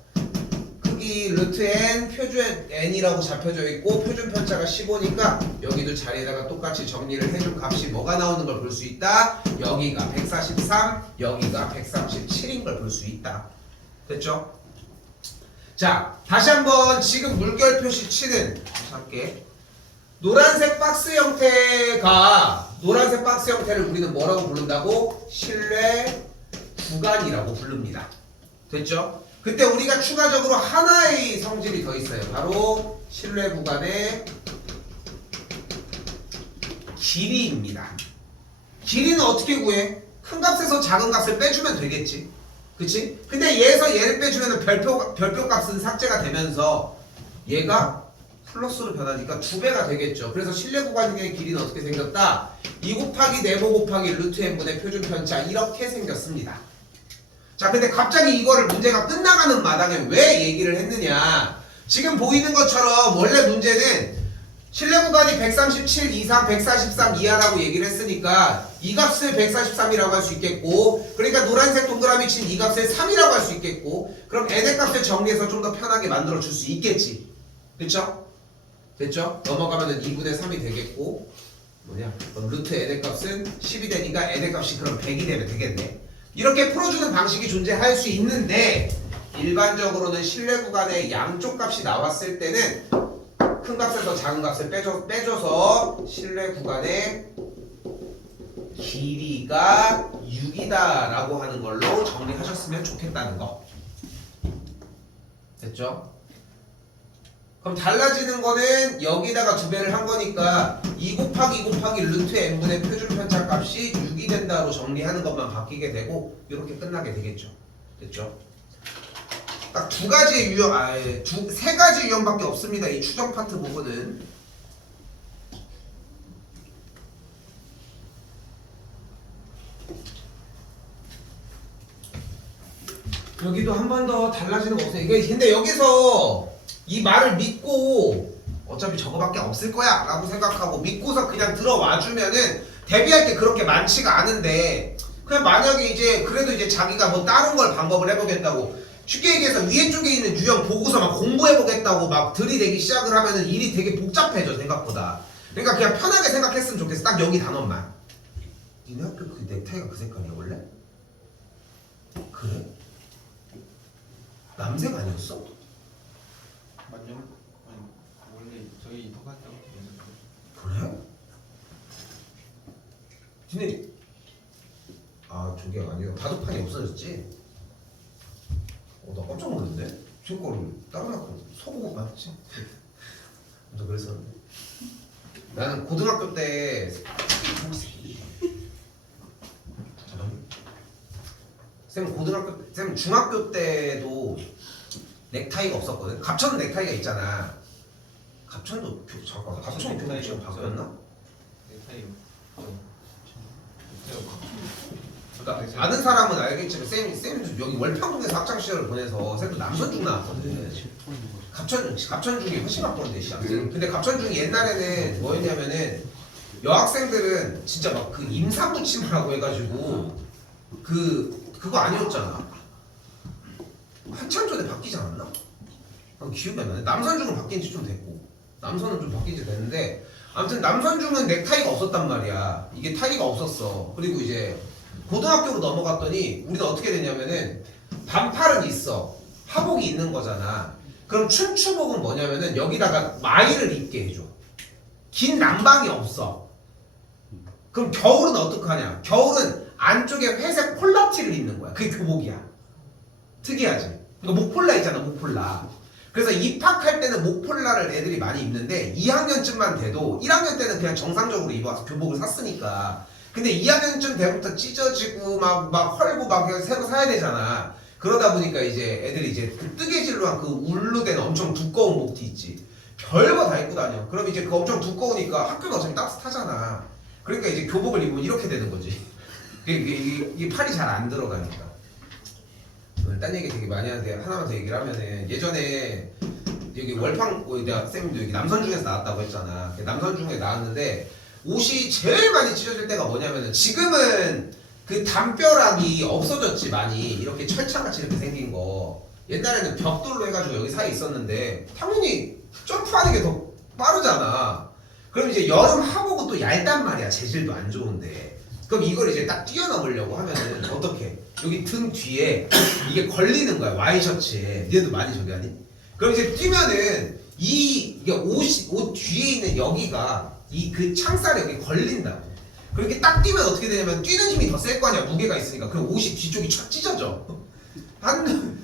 크기 루트 n 표준 n이라고 잡혀져 있고 표준 편차가 15니까 여기도 자리에다가 똑같이 정리를 해준 값이 뭐가 나오는 걸 볼 수 있다. 여기가 143 여기가 137인 걸 볼 수 있다. 됐죠? 자 다시 한번 지금 물결 표시치는 할게. 노란색 박스 형태를 우리는 뭐라고 부른다고? 신뢰 구간이라고 부릅니다. 됐죠? 그때 우리가 추가적으로 하나의 성질이 더 있어요. 바로 신뢰 구간의 길이입니다. 길이는 어떻게 구해? 큰 값에서 작은 값을 빼주면 되겠지. 그치? 근데 얘에서 얘를 빼주면 별표 값은 삭제가 되면서 얘가 플러스로 변하니까 2배가 되겠죠. 그래서 신뢰 구간의 길이는 어떻게 생겼다? 2 곱하기 네모 곱하기 루트 n분의 표준 편차 이렇게 생겼습니다. 자, 근데 갑자기 이거를 문제가 끝나가는 마당에 왜 얘기를 했느냐? 지금 보이는 것처럼 원래 문제는 실내 구간이 137 이상 143 이하라고 얘기를 했으니까 이 값을 143이라고 할 수 있겠고, 그러니까 노란색 동그라미 친 이 값을 3이라고 할 수 있겠고, 그럼 n의 값을 정리해서 좀 더 편하게 만들어 줄 수 있겠지. 그쵸? 됐죠? 넘어가면은 2분의 3이 되겠고, 뭐냐? 그럼 루트 n의 값은 10이 되니까 n의 값이 그럼 100이 되면 되겠네. 이렇게 풀어주는 방식이 존재할 수 있는데, 일반적으로는 실내 구간의 양쪽 값이 나왔을 때는 큰 값에서 작은 값을 빼줘서 실내 구간의 길이가 6이다 라고 하는 걸로 정리하셨으면 좋겠다는 거. 됐죠? 그럼 달라지는 거는 여기다가 2배를 한 거니까 2 곱하기 2 곱하기 루트 n분의 표준편차 값이 6이 된다로 정리하는 것만 바뀌게 되고 이렇게 끝나게 되겠죠. 됐죠? 딱 세 가지 유형밖에 없습니다. 이 추정 파트 부분은. 여기도 한 번 더 달라지는 거 없어요. 이게 근데 여기서 이 말을 믿고 어차피 저거밖에 없을 거야 라고 생각하고 믿고서 그냥 들어와 주면은 대비할 게 그렇게 많지가 않은데, 그냥 만약에 이제 그래도 이제 자기가 뭐 다른 걸 방법을 해보겠다고, 쉽게 얘기해서 위에 쪽에 있는 유형 보고서 막 공부해보겠다고 막 들이대기 시작을 하면은 일이 되게 복잡해져 생각보다. 그러니까 그냥 편하게 생각했으면 좋겠어. 딱 여기 단원만. 니네 학교 그 넥타이가 그 색깔이야 원래? 그래? 남색 아니었어? 맞요? 아니 원래 저희 똑같다고 그래? 니네 저게 아니야. 바둑판이 없어졌지? 나 깜짝 놀랐네. 제 거를 다른 학교 서보고 봤지. 너 그래서 나는 고등학교 때 쌤 중학교 때도 넥타이가 없었거든. 갑천 넥타이가 있잖아. 갑천 교복 지금 바뀌었나? 넥타이요. 그러니까 아는 사람은 알겠지만 쌤도 여기 월평동에서 학창 시절을 보내서 쌤도 남선중 나왔거든. 갑천중이 훨씬 바쁜데 시작은. 근데 갑천중이 옛날에는 뭐였냐면은 여학생들은 진짜 막 그 임산부 치마라고 해가지고 그거 아니었잖아. 한참 전에 바뀌지 않았나? 기억이 안 나네. 남선중은 바뀐 지 좀 됐고 남선은 좀 바뀐 지 됐는데, 아무튼 남선중은 넥타이가 없었단 말이야. 이게 타이가 없었어. 그리고 이제 고등학교로 넘어갔더니 우리는 어떻게 되냐면은 반팔은 있어. 하복이 있는 거잖아. 그럼 춘추복은 뭐냐면은 여기다가 마이를 입게 해줘. 긴 남방이 없어. 그럼 겨울은 어떡하냐? 겨울은 안쪽에 회색 폴라티를 입는 거야. 그게 교복이야. 특이하지? 그러니까 목폴라 있잖아, 목폴라. 그래서 입학할 때는 목폴라를 애들이 많이 입는데 2학년쯤만 돼도 1학년 때는 그냥 정상적으로 입어서 교복을 샀으니까. 근데 2학년쯤 때부터 찢어지고 막 헐고 막 새로 사야 되잖아. 그러다 보니까 이제 애들이 이제 그 뜨개질로 한 그 울로 된 엄청 두꺼운 목티 있지. 별거 다 입고 다녀. 그럼 이제 그 엄청 두꺼우니까 학교가 어차피 따뜻하잖아. 그러니까 이제 교복을 입으면 이렇게 되는 거지. 이게 팔이 잘 안 들어가니까. 딴 얘기 되게 많이 하는데 하나만 더 얘기를 하면은, 예전에 여기 내가 쌤도 여기 남선중에서 나왔다고 했잖아. 남선중에 나왔는데 옷이 제일 많이 찢어질 때가 뭐냐면은, 지금은 그 담벼락이 없어졌지 많이. 이렇게 철창같이 이렇게 생긴 거. 옛날에는 벽돌로 해가지고 여기 사이에 있었는데 당연히 점프하는 게 더 빠르잖아. 그럼 이제 여름 하복은 또 얇단 말이야. 재질도 안 좋은데. 그럼 이걸 이제 딱 뛰어넘으려고 하면은 어떻게? 여기 등 뒤에 이게 걸리는 거야. 와이셔츠에. 니네도 많이 저기 하니? 그럼 이제 뛰면은 이게 옷 뒤에 있는 여기가 그 창살에 여기 걸린다고. 그렇게 딱 뛰면 어떻게 되냐면 뛰는 힘이 더 셀 거 아니야. 무게가 있으니까. 그럼 옷이 뒤쪽이 촥 찢어져.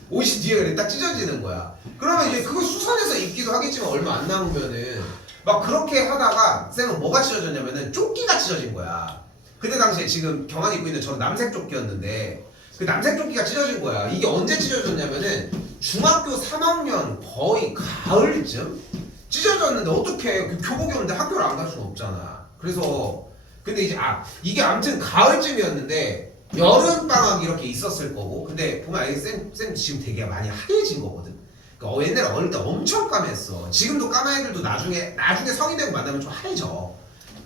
옷이 뒤에 딱 찢어지는 거야. 그러면 이제 그걸 수선해서 입기도 하겠지만 얼마 안 남으면은 막 그렇게 하다가 쌤은 뭐가 찢어졌냐면은 조끼가 찢어진 거야. 그때 당시에 지금 경환이 입고 있는 저는 남색 조끼였는데 그 남색 조끼가 찢어진 거야. 이게 언제 찢어졌냐면은 중학교 3학년 거의 가을쯤 찢어졌는데 어떡해. 그 교복이었는데 학교를 안 갈 수는 없잖아. 그래서 근데 이제 이게 아무튼 가을쯤이었는데 여름 방학이 이렇게 있었을 거고, 근데 보면 알겠 쌤 지금 되게 많이 하얘진 거거든. 그러니까 옛날에 어릴 때 엄청 까맸어. 지금도 까만 애들도 나중에 성인 되고 만나면 좀 하얘져.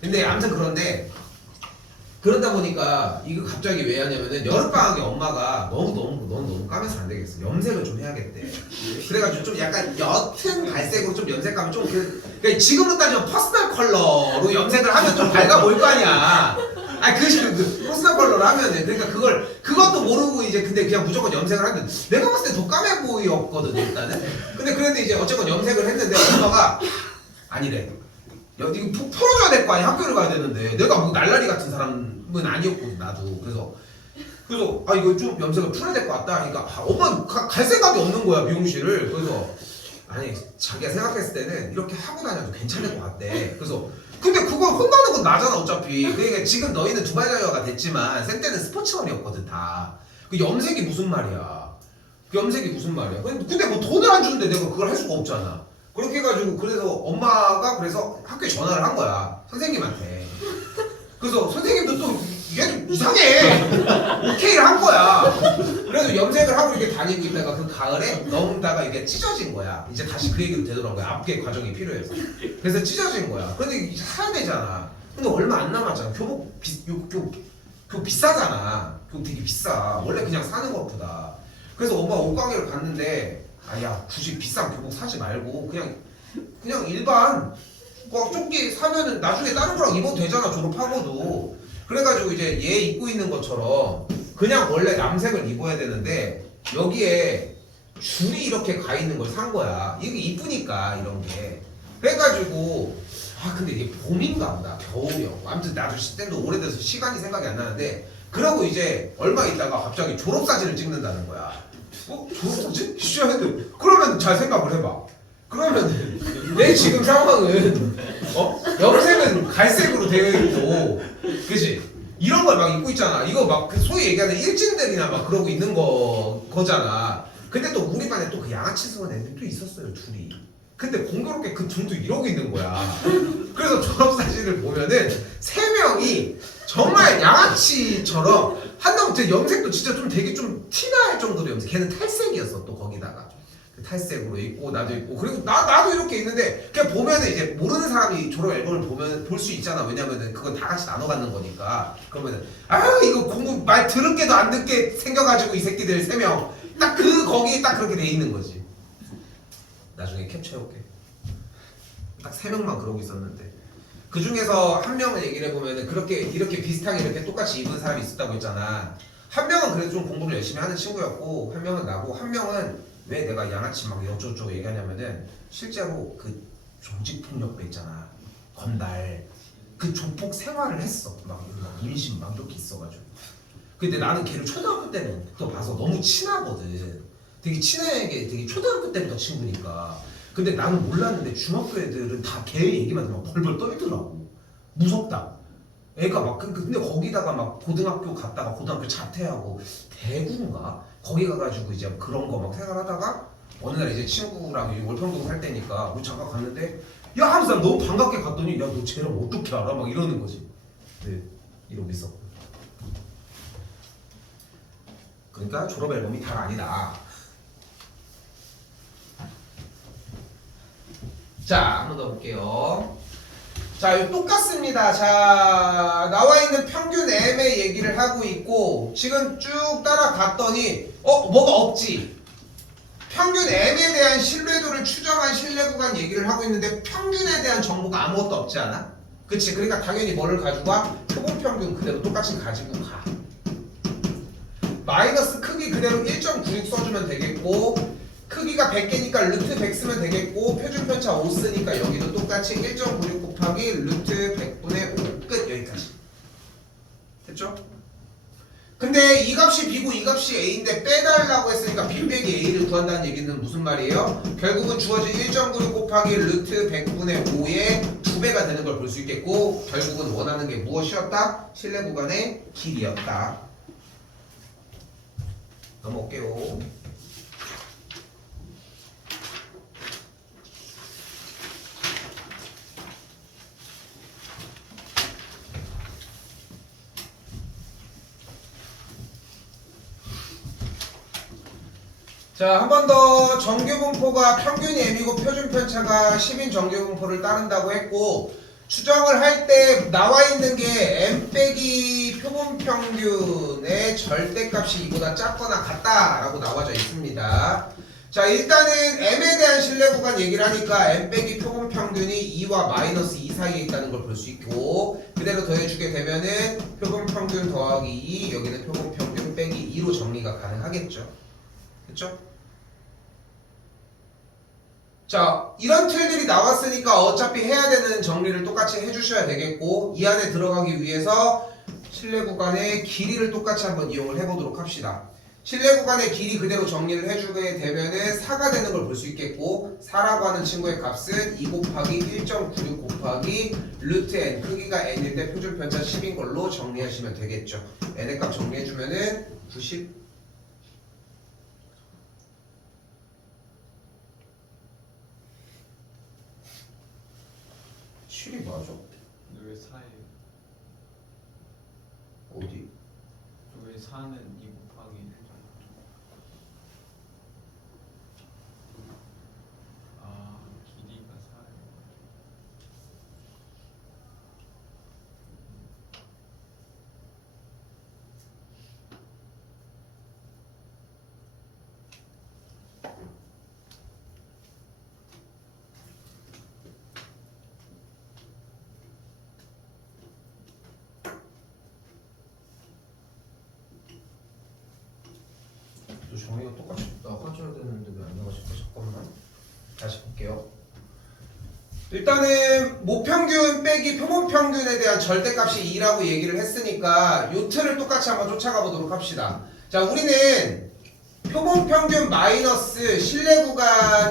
근데 아무튼 그러다 보니까 이거 갑자기 왜 하냐면은 여름방학에 엄마가 너무 까매서 안 되겠어. 염색을 좀 해야겠대. 그래가지고 좀 약간 옅은 갈색으로 좀 염색하면 좀 그러니까 지금으로 따지면 퍼스널 컬러로 염색을 하면 좀 밝아 보일 거 아니야. 그 퍼스널 컬러로 하면은 그러니까 그것도 모르고 이제 근데 그냥 무조건 염색을 하는데 내가 봤을 때 더 까매 보였거든 일단은. 근데 그런데 이제 어쨌건 염색을 했는데 엄마가 아니래. 야, 이거 풀어줘야 될 거 아니야? 학교를 가야 되는데 내가 뭐 날라리 같은 사람은 아니었거든 나도. 그래서 이거 좀 염색을 풀어야 될 것 같다. 그러니까 엄마 갈 생각이 없는 거야 미용실을. 그래서 아니 자기가 생각했을 때는 이렇게 하고 다녀도 괜찮을 것 같대. 그래서 근데 그걸 혼나는 건 나잖아 어차피. 그러니까 지금 너희는 두발 자유화가 됐지만 쌤 때는 스포츠원이었거든 다. 그 염색이 무슨 말이야? 근데 뭐 돈을 안 주는데 내가 그걸 할 수가 없잖아. 그렇게 해가지고 그래서 엄마가 그래서 학교에 전화를 한 거야 선생님한테. 그래서 선생님도 또 얘 이상해 오케이를 한 거야. 그래서 염색을 하고 이렇게 다니고 있다가 그 가을에 너무다가 이게 찢어진 거야. 이제 다시 그 얘기로 되더라고요. 앞에 과정이 필요해서. 그래서 찢어진 거야. 근데 사야 되잖아. 근데 얼마 안 남았잖아. 교복 비싸잖아. 교복 되게 비싸. 원래 그냥 사는 것보다. 그래서 엄마 옷가게를 갔는데 야 굳이 비싼 교복 사지 말고 그냥 일반 조끼 사면은 나중에 다른 거랑 입어도 되잖아 졸업하고도. 그래가지고 이제 얘 입고 있는 것처럼 그냥 원래 남색을 입어야 되는데 여기에 줄이 이렇게 가 있는 걸 산 거야. 이게 이쁘니까 이런 게. 그래가지고 근데 이게 봄인가 보다 겨울이었고 아무튼 나도 그때도 오래돼서 시간이 생각이 안 나는데 그러고 이제 얼마 있다가 갑자기 졸업사진을 찍는다는 거야. 졸업사진? 시작했는데 그러면 잘 생각을 해봐. 그러면 내 지금 상황은 염색은 갈색으로 되어 있고 그치? 이런 걸 막 입고 있잖아. 이거 막 소위 얘기하는 일진들이나 막 그러고 있는 거잖아. 근데 또 우리 반에 또 그 양아치스러운 애들이 또 있었어요 둘이. 근데 공교롭게 그 둘도 이러고 있는 거야. 그래서 졸업사진을 보면은 세 명이 정말 양아치처럼 한 놈 염색도 진짜 좀 되게 좀 티날 정도로 염색. 걔는 탈색이었어 또 거기다가. 탈색으로 있고 나도 있고 그리고 나도 이렇게 있는데 그냥 보면은 이제 모르는 사람이 졸업 앨범을 보면 볼 수 있잖아. 왜냐면은 그건 다 같이 나눠 갖는 거니까. 그러면은 이거 공부 말 들을게도 안 듣게 생겨가지고 이 새끼들 세 명 딱 거기에 딱 그렇게 돼 있는 거지. 나중에 캡처해올게. 딱 세 명만 그러고 있었는데 그 중에서 한 명을 얘기를 해보면은 이렇게 비슷하게 이렇게 똑같이 입은 사람이 있었다고 했잖아. 한 명은 그래도 좀 공부를 열심히 하는 친구였고 한 명은 나고 한 명은 왜 내가 양아치 막 여쭈쭈 얘기하냐면은 실제로 그 조직폭력배 있잖아 건달 그 조폭 생활을 했어. 막 임신 막 이렇게 있어가지고. 근데 나는 걔를 초등학교 때부터 봐서 너무 친하거든. 되게 친하게 되게 초등학교 때부터 친구니까. 근데 나는 몰랐는데 중학교 애들은 다 걔 얘기만 들으면 벌벌 떨더라고. 무섭다. 애가 막 근데 거기다가 막 고등학교 갔다가 고등학교 자퇴하고 대구인가 거기 가가지고 이제 그런 거 막 생활하다가 어느 날 이제 친구랑 월평동 살 때니까 우리 잠깐 갔는데 야 하면서 너무 반갑게 갔더니 야 너 쟤랑 어떻게 알아? 막 이러는 거지. 네 이러고 있었고. 그러니까 졸업 앨범이 다 아니다. 자, 한 번 더 볼게요. 자, 이거 똑같습니다. 자, 나와 있는 평균 M의 얘기를 하고 있고 지금 쭉 따라갔더니 뭐가 없지? 평균 M에 대한 신뢰도를 추정한 신뢰 구간 얘기를 하고 있는데 평균에 대한 정보가 아무것도 없지 않아? 그치? 그러니까 당연히 뭐를 가지고 와? 표본 평균 그대로 똑같이 가지고 가. 마이너스 크기 그대로 1.96 써주면 되겠고 크기가 100개니까 루트 100 쓰면 되겠고 표준 편차 5 쓰니까 여기도 똑같이 1.96 곱하기 루트 100분의 5 끝. 여기까지 됐죠? 근데 이 값이 B고 이 값이 A인데 빼달라고 했으니까 B 빼기 A를 구한다는 얘기는 무슨 말이에요? 결국은 주어진 1.96 곱하기 루트 100분의 5의 2배가 되는 걸 볼 수 있겠고 결국은 원하는 게 무엇이었다? 실내 구간의 길이었다. 넘어올게요. 자, 한 번 더 정규분포가 평균이 M이고 표준 편차가 10인 정규분포를 따른다고 했고 추정을 할 때 나와 있는 게 M 빼기 표본 평균의 절대값이 이보다 작거나 같다라고 나와져 있습니다. 자, 일단은 M에 대한 신뢰 구간 얘기를 하니까 M 빼기 표본 평균이 2와 마이너스 2 사이에 있다는 걸 볼 수 있고 그대로 더해주게 되면은 표본 평균 더하기 2 여기는 표본 평균 빼기 2로 정리가 가능하겠죠. 그쵸? 자, 이런 틀들이 나왔으니까 어차피 해야 되는 정리를 똑같이 해주셔야 되겠고 이 안에 들어가기 위해서 실내 구간의 길이를 똑같이 한번 이용을 해보도록 합시다. 실내 구간의 길이 그대로 정리를 해주게 되면은 4가 되는 걸 볼 수 있겠고 4라고 하는 친구의 값은 2 곱하기 1.96 곱하기 루트 n 크기가 n일 때 표준 편차 10인 걸로 정리하시면 되겠죠. n의 값 정리해주면은 90 7이 맞아? 근데 왜 4예요? 어디? 왜 4는 2 곱하기 1점? 아, 길이가 4예요. 또 정의가 똑같이 나가줘야 되는데 왜 안 나가실까? 잠깐만 다시 볼게요. 일단은 모평균 빼기 표본평균에 대한 절대값이 2라고 얘기를 했으니까 요 틀을 똑같이 한번 쫓아가 보도록 합시다. 자, 우리는 표본평균 마이너스 실내 구간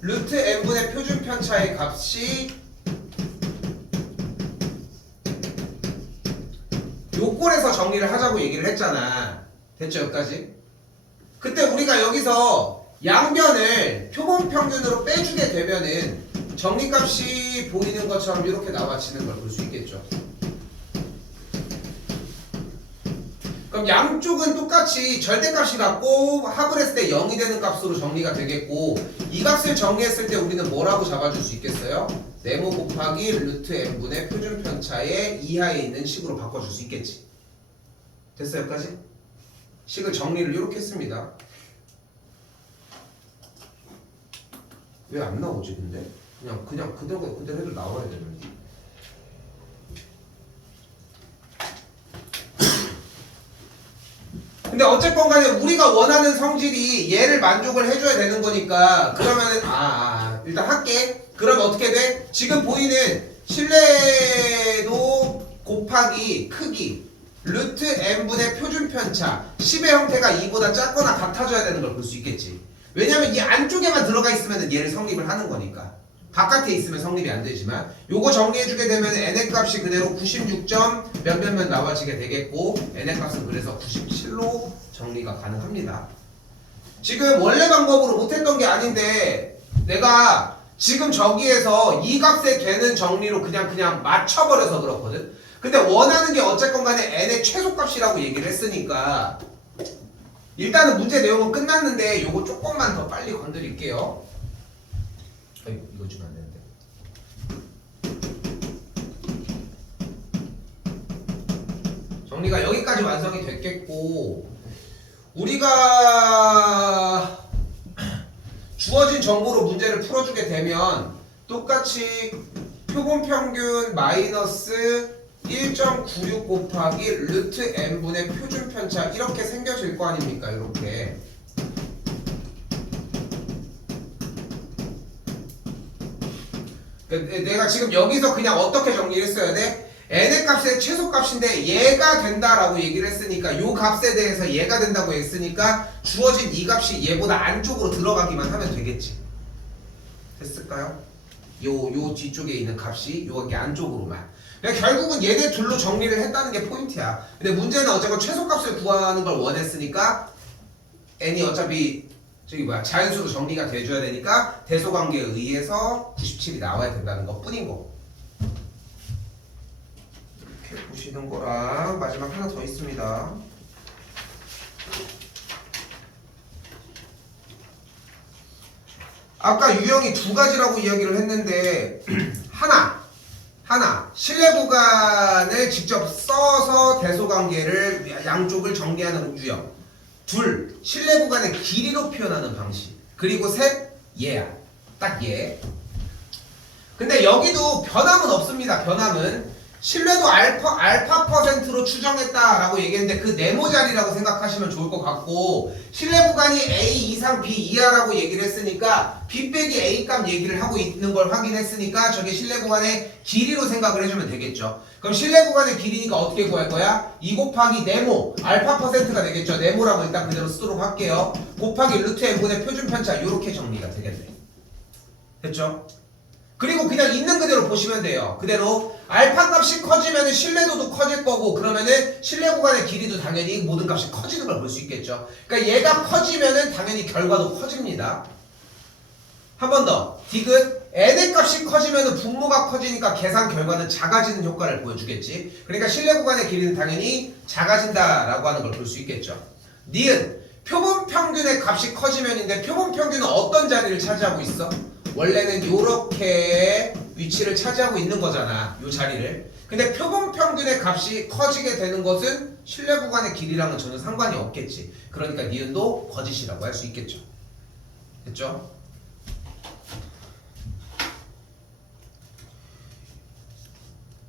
루트 n분의 표준 편차의 값이 요 꼴에서 정리를 하자고 얘기를 했잖아. 됐죠? 여기까지? 그때 우리가 여기서 양변을 표본평균으로 빼주게 되면은 정리값이 보이는 것처럼 이렇게 나와지는 걸 볼 수 있겠죠. 그럼 양쪽은 똑같이 절대값이 같고 합을 했을 때 0이 되는 값으로 정리가 되겠고 이 값을 정리했을 때 우리는 뭐라고 잡아줄 수 있겠어요? 네모 곱하기 루트 n분의 표준 편차의 이하에 있는 식으로 바꿔줄 수 있겠지. 됐어요? 여기까지? 식을 정리를 이렇게 했습니다. 왜 안 나오지 근데? 그냥 그대로 해도 나와야 되는데. 근데 어쨌건 간에 우리가 원하는 성질이 얘를 만족을 해줘야 되는 거니까 그러면은 일단 할게. 그럼 어떻게 돼? 지금 보이는 실내도 곱하기 크기 루트 n분의 표준 편차 10의 형태가 2보다 작거나 같아져야 되는 걸 볼 수 있겠지. 왜냐면 이 안쪽에만 들어가 있으면 얘를 성립을 하는 거니까. 바깥에 있으면 성립이 안 되지만 요거 정리해주게 되면 n의 값이 그대로 96점 몇몇몇 나와지게 되겠고 n의 값은 그래서 97로 정리가 가능합니다. 지금 원래 방법으로 못했던 게 아닌데 내가 지금 저기에서 이 값에 되는 정리로 그냥 맞춰버려서 그렇거든. 근데 원하는 게 어쨌건 간에 n의 최소값이라고 얘기를 했으니까 일단은 문제 내용은 끝났는데 요거 조금만 더 빨리 건드릴게요. 이거 주면 안 되는데. 정리가 여기까지 완성이 됐겠고 우리가 주어진 정보로 문제를 풀어주게 되면 똑같이 표본평균 마이너스 1.96 곱하기 루트 n분의 표준 편차 이렇게 생겨질 거 아닙니까? 이렇게. 내가 지금 여기서 그냥 어떻게 정리를 했어야 돼? n의 값의 최소값인데 얘가 된다라고 얘기를 했으니까 요 값에 대해서 얘가 된다고 했으니까 주어진 이 값이 얘보다 안쪽으로 들어가기만 하면 되겠지. 됐을까요? 요 뒤쪽에 있는 값이 요렇게 안쪽으로만. 그러니까 결국은 얘네 둘로 정리를 했다는 게 포인트야. 근데 문제는 어차피 최소값을 구하는 걸 원했으니까 n이 어차피 자연수로 정리가 돼줘야 되니까 대소관계에 의해서 97이 나와야 된다는 것 뿐인 거고. 이렇게 보시는 거랑 마지막 하나 더 있습니다. 아까 유형이 두 가지라고 이야기를 했는데 하나 실내 구간을 직접 써서 대소관계를 양쪽을 정리하는 유형. 둘, 실내 구간의 길이로 표현하는 방식. 그리고 셋, 얘야. 딱 얘. 근데 여기도 변함은 없습니다. 변함은 신뢰도 알파 퍼센트로 추정했다라고 얘기했는데 그 네모 자리라고 생각하시면 좋을 것 같고, 신뢰 구간이 A 이상 B 이하라고 얘기를 했으니까 B 빼기 A 값 얘기를 하고 있는 걸 확인했으니까 저게 신뢰 구간의 길이로 생각을 해주면 되겠죠. 그럼 신뢰 구간의 길이니까 어떻게 구할 거야? 2 곱하기 네모 알파 퍼센트가 되겠죠. 네모라고 일단 그대로 쓰도록 할게요. 곱하기 루트 n분의 표준 편차, 이렇게 정리가 되겠네. 됐죠? 그리고 그냥 있는 그대로 보시면 돼요. 그대로 알파 값이 커지면 신뢰도도 커질 거고, 그러면은 신뢰 구간의 길이도 당연히 모든 값이 커지는 걸 볼 수 있겠죠. 그러니까 얘가 커지면은 당연히 결과도 커집니다. 한 번 더. 디귿 n의 값이 커지면은 분모가 커지니까 계산 결과는 작아지는 효과를 보여주겠지. 그러니까 신뢰 구간의 길이는 당연히 작아진다라고 하는 걸 볼 수 있겠죠. 니은 표본 평균의 값이 커지면인데, 표본 평균은 어떤 자리를 차지하고 있어? 원래는 요렇게 위치를 차지하고 있는 거잖아, 요 자리를. 근데 표본 평균의 값이 커지게 되는 것은 신뢰 구간의 길이랑은 전혀 상관이 없겠지. 그러니까 니은도 거짓이라고 할 수 있겠죠. 됐죠?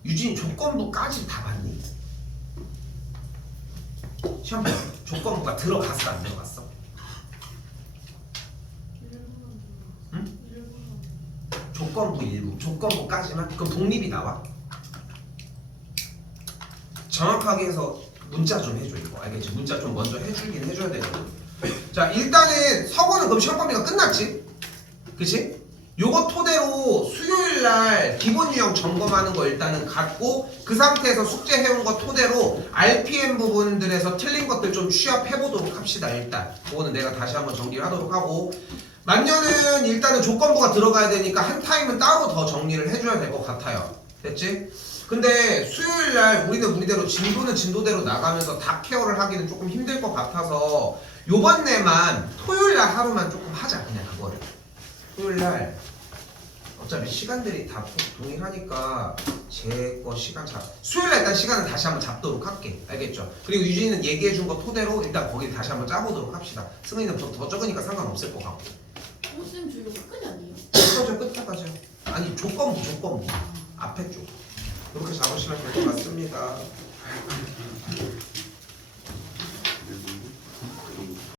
유진이 조건부까지 다 봤니? 시험 조건부가 들어갔어 안 들어갔어? 응? 조건부 일부, 조건부까지만? 그럼 독립이 나와? 정확하게 해서 문자 좀 해줘 이거, 알겠지? 문자 좀 먼저 해주긴 해줘야 되거든. 자, 일단은 서고는 그럼 시험 범위가 끝났지? 그치? 요거 토대로 수요일날 기본 유형 점검하는 거 일단은 갖고, 그 상태에서 숙제 해온 거 토대로 RPM 부분들에서 틀린 것들 좀 취합해보도록 합시다. 일단 그거는 내가 다시 한번 정리를 하도록 하고, 만년은 일단은 조건부가 들어가야 되니까 한 타임은 따로 더 정리를 해줘야 될 것 같아요. 됐지? 근데 수요일날 우리는 우리대로 진도는 진도대로 나가면서 다 케어를 하기는 조금 힘들 것 같아서 요번 내만 토요일날 하루만 조금 하자. 그냥 그거를 토요일날 어차피 시간들이 다 동일하니까 제 거 시간 수요일날 일단 시간을 다시 한번 잡도록 할게. 알겠죠? 그리고 유진이는 얘기해준 거 토대로 일단 거기 다시 한번 짜보도록 합시다. 승은이는 더 적으니까 상관없을 것 같고. 쌤 저희가 끝까지 아니에요? 끝까지요. 아니 조건부 앞에 쪽 이렇게 잡으시면 될 것 같습니다.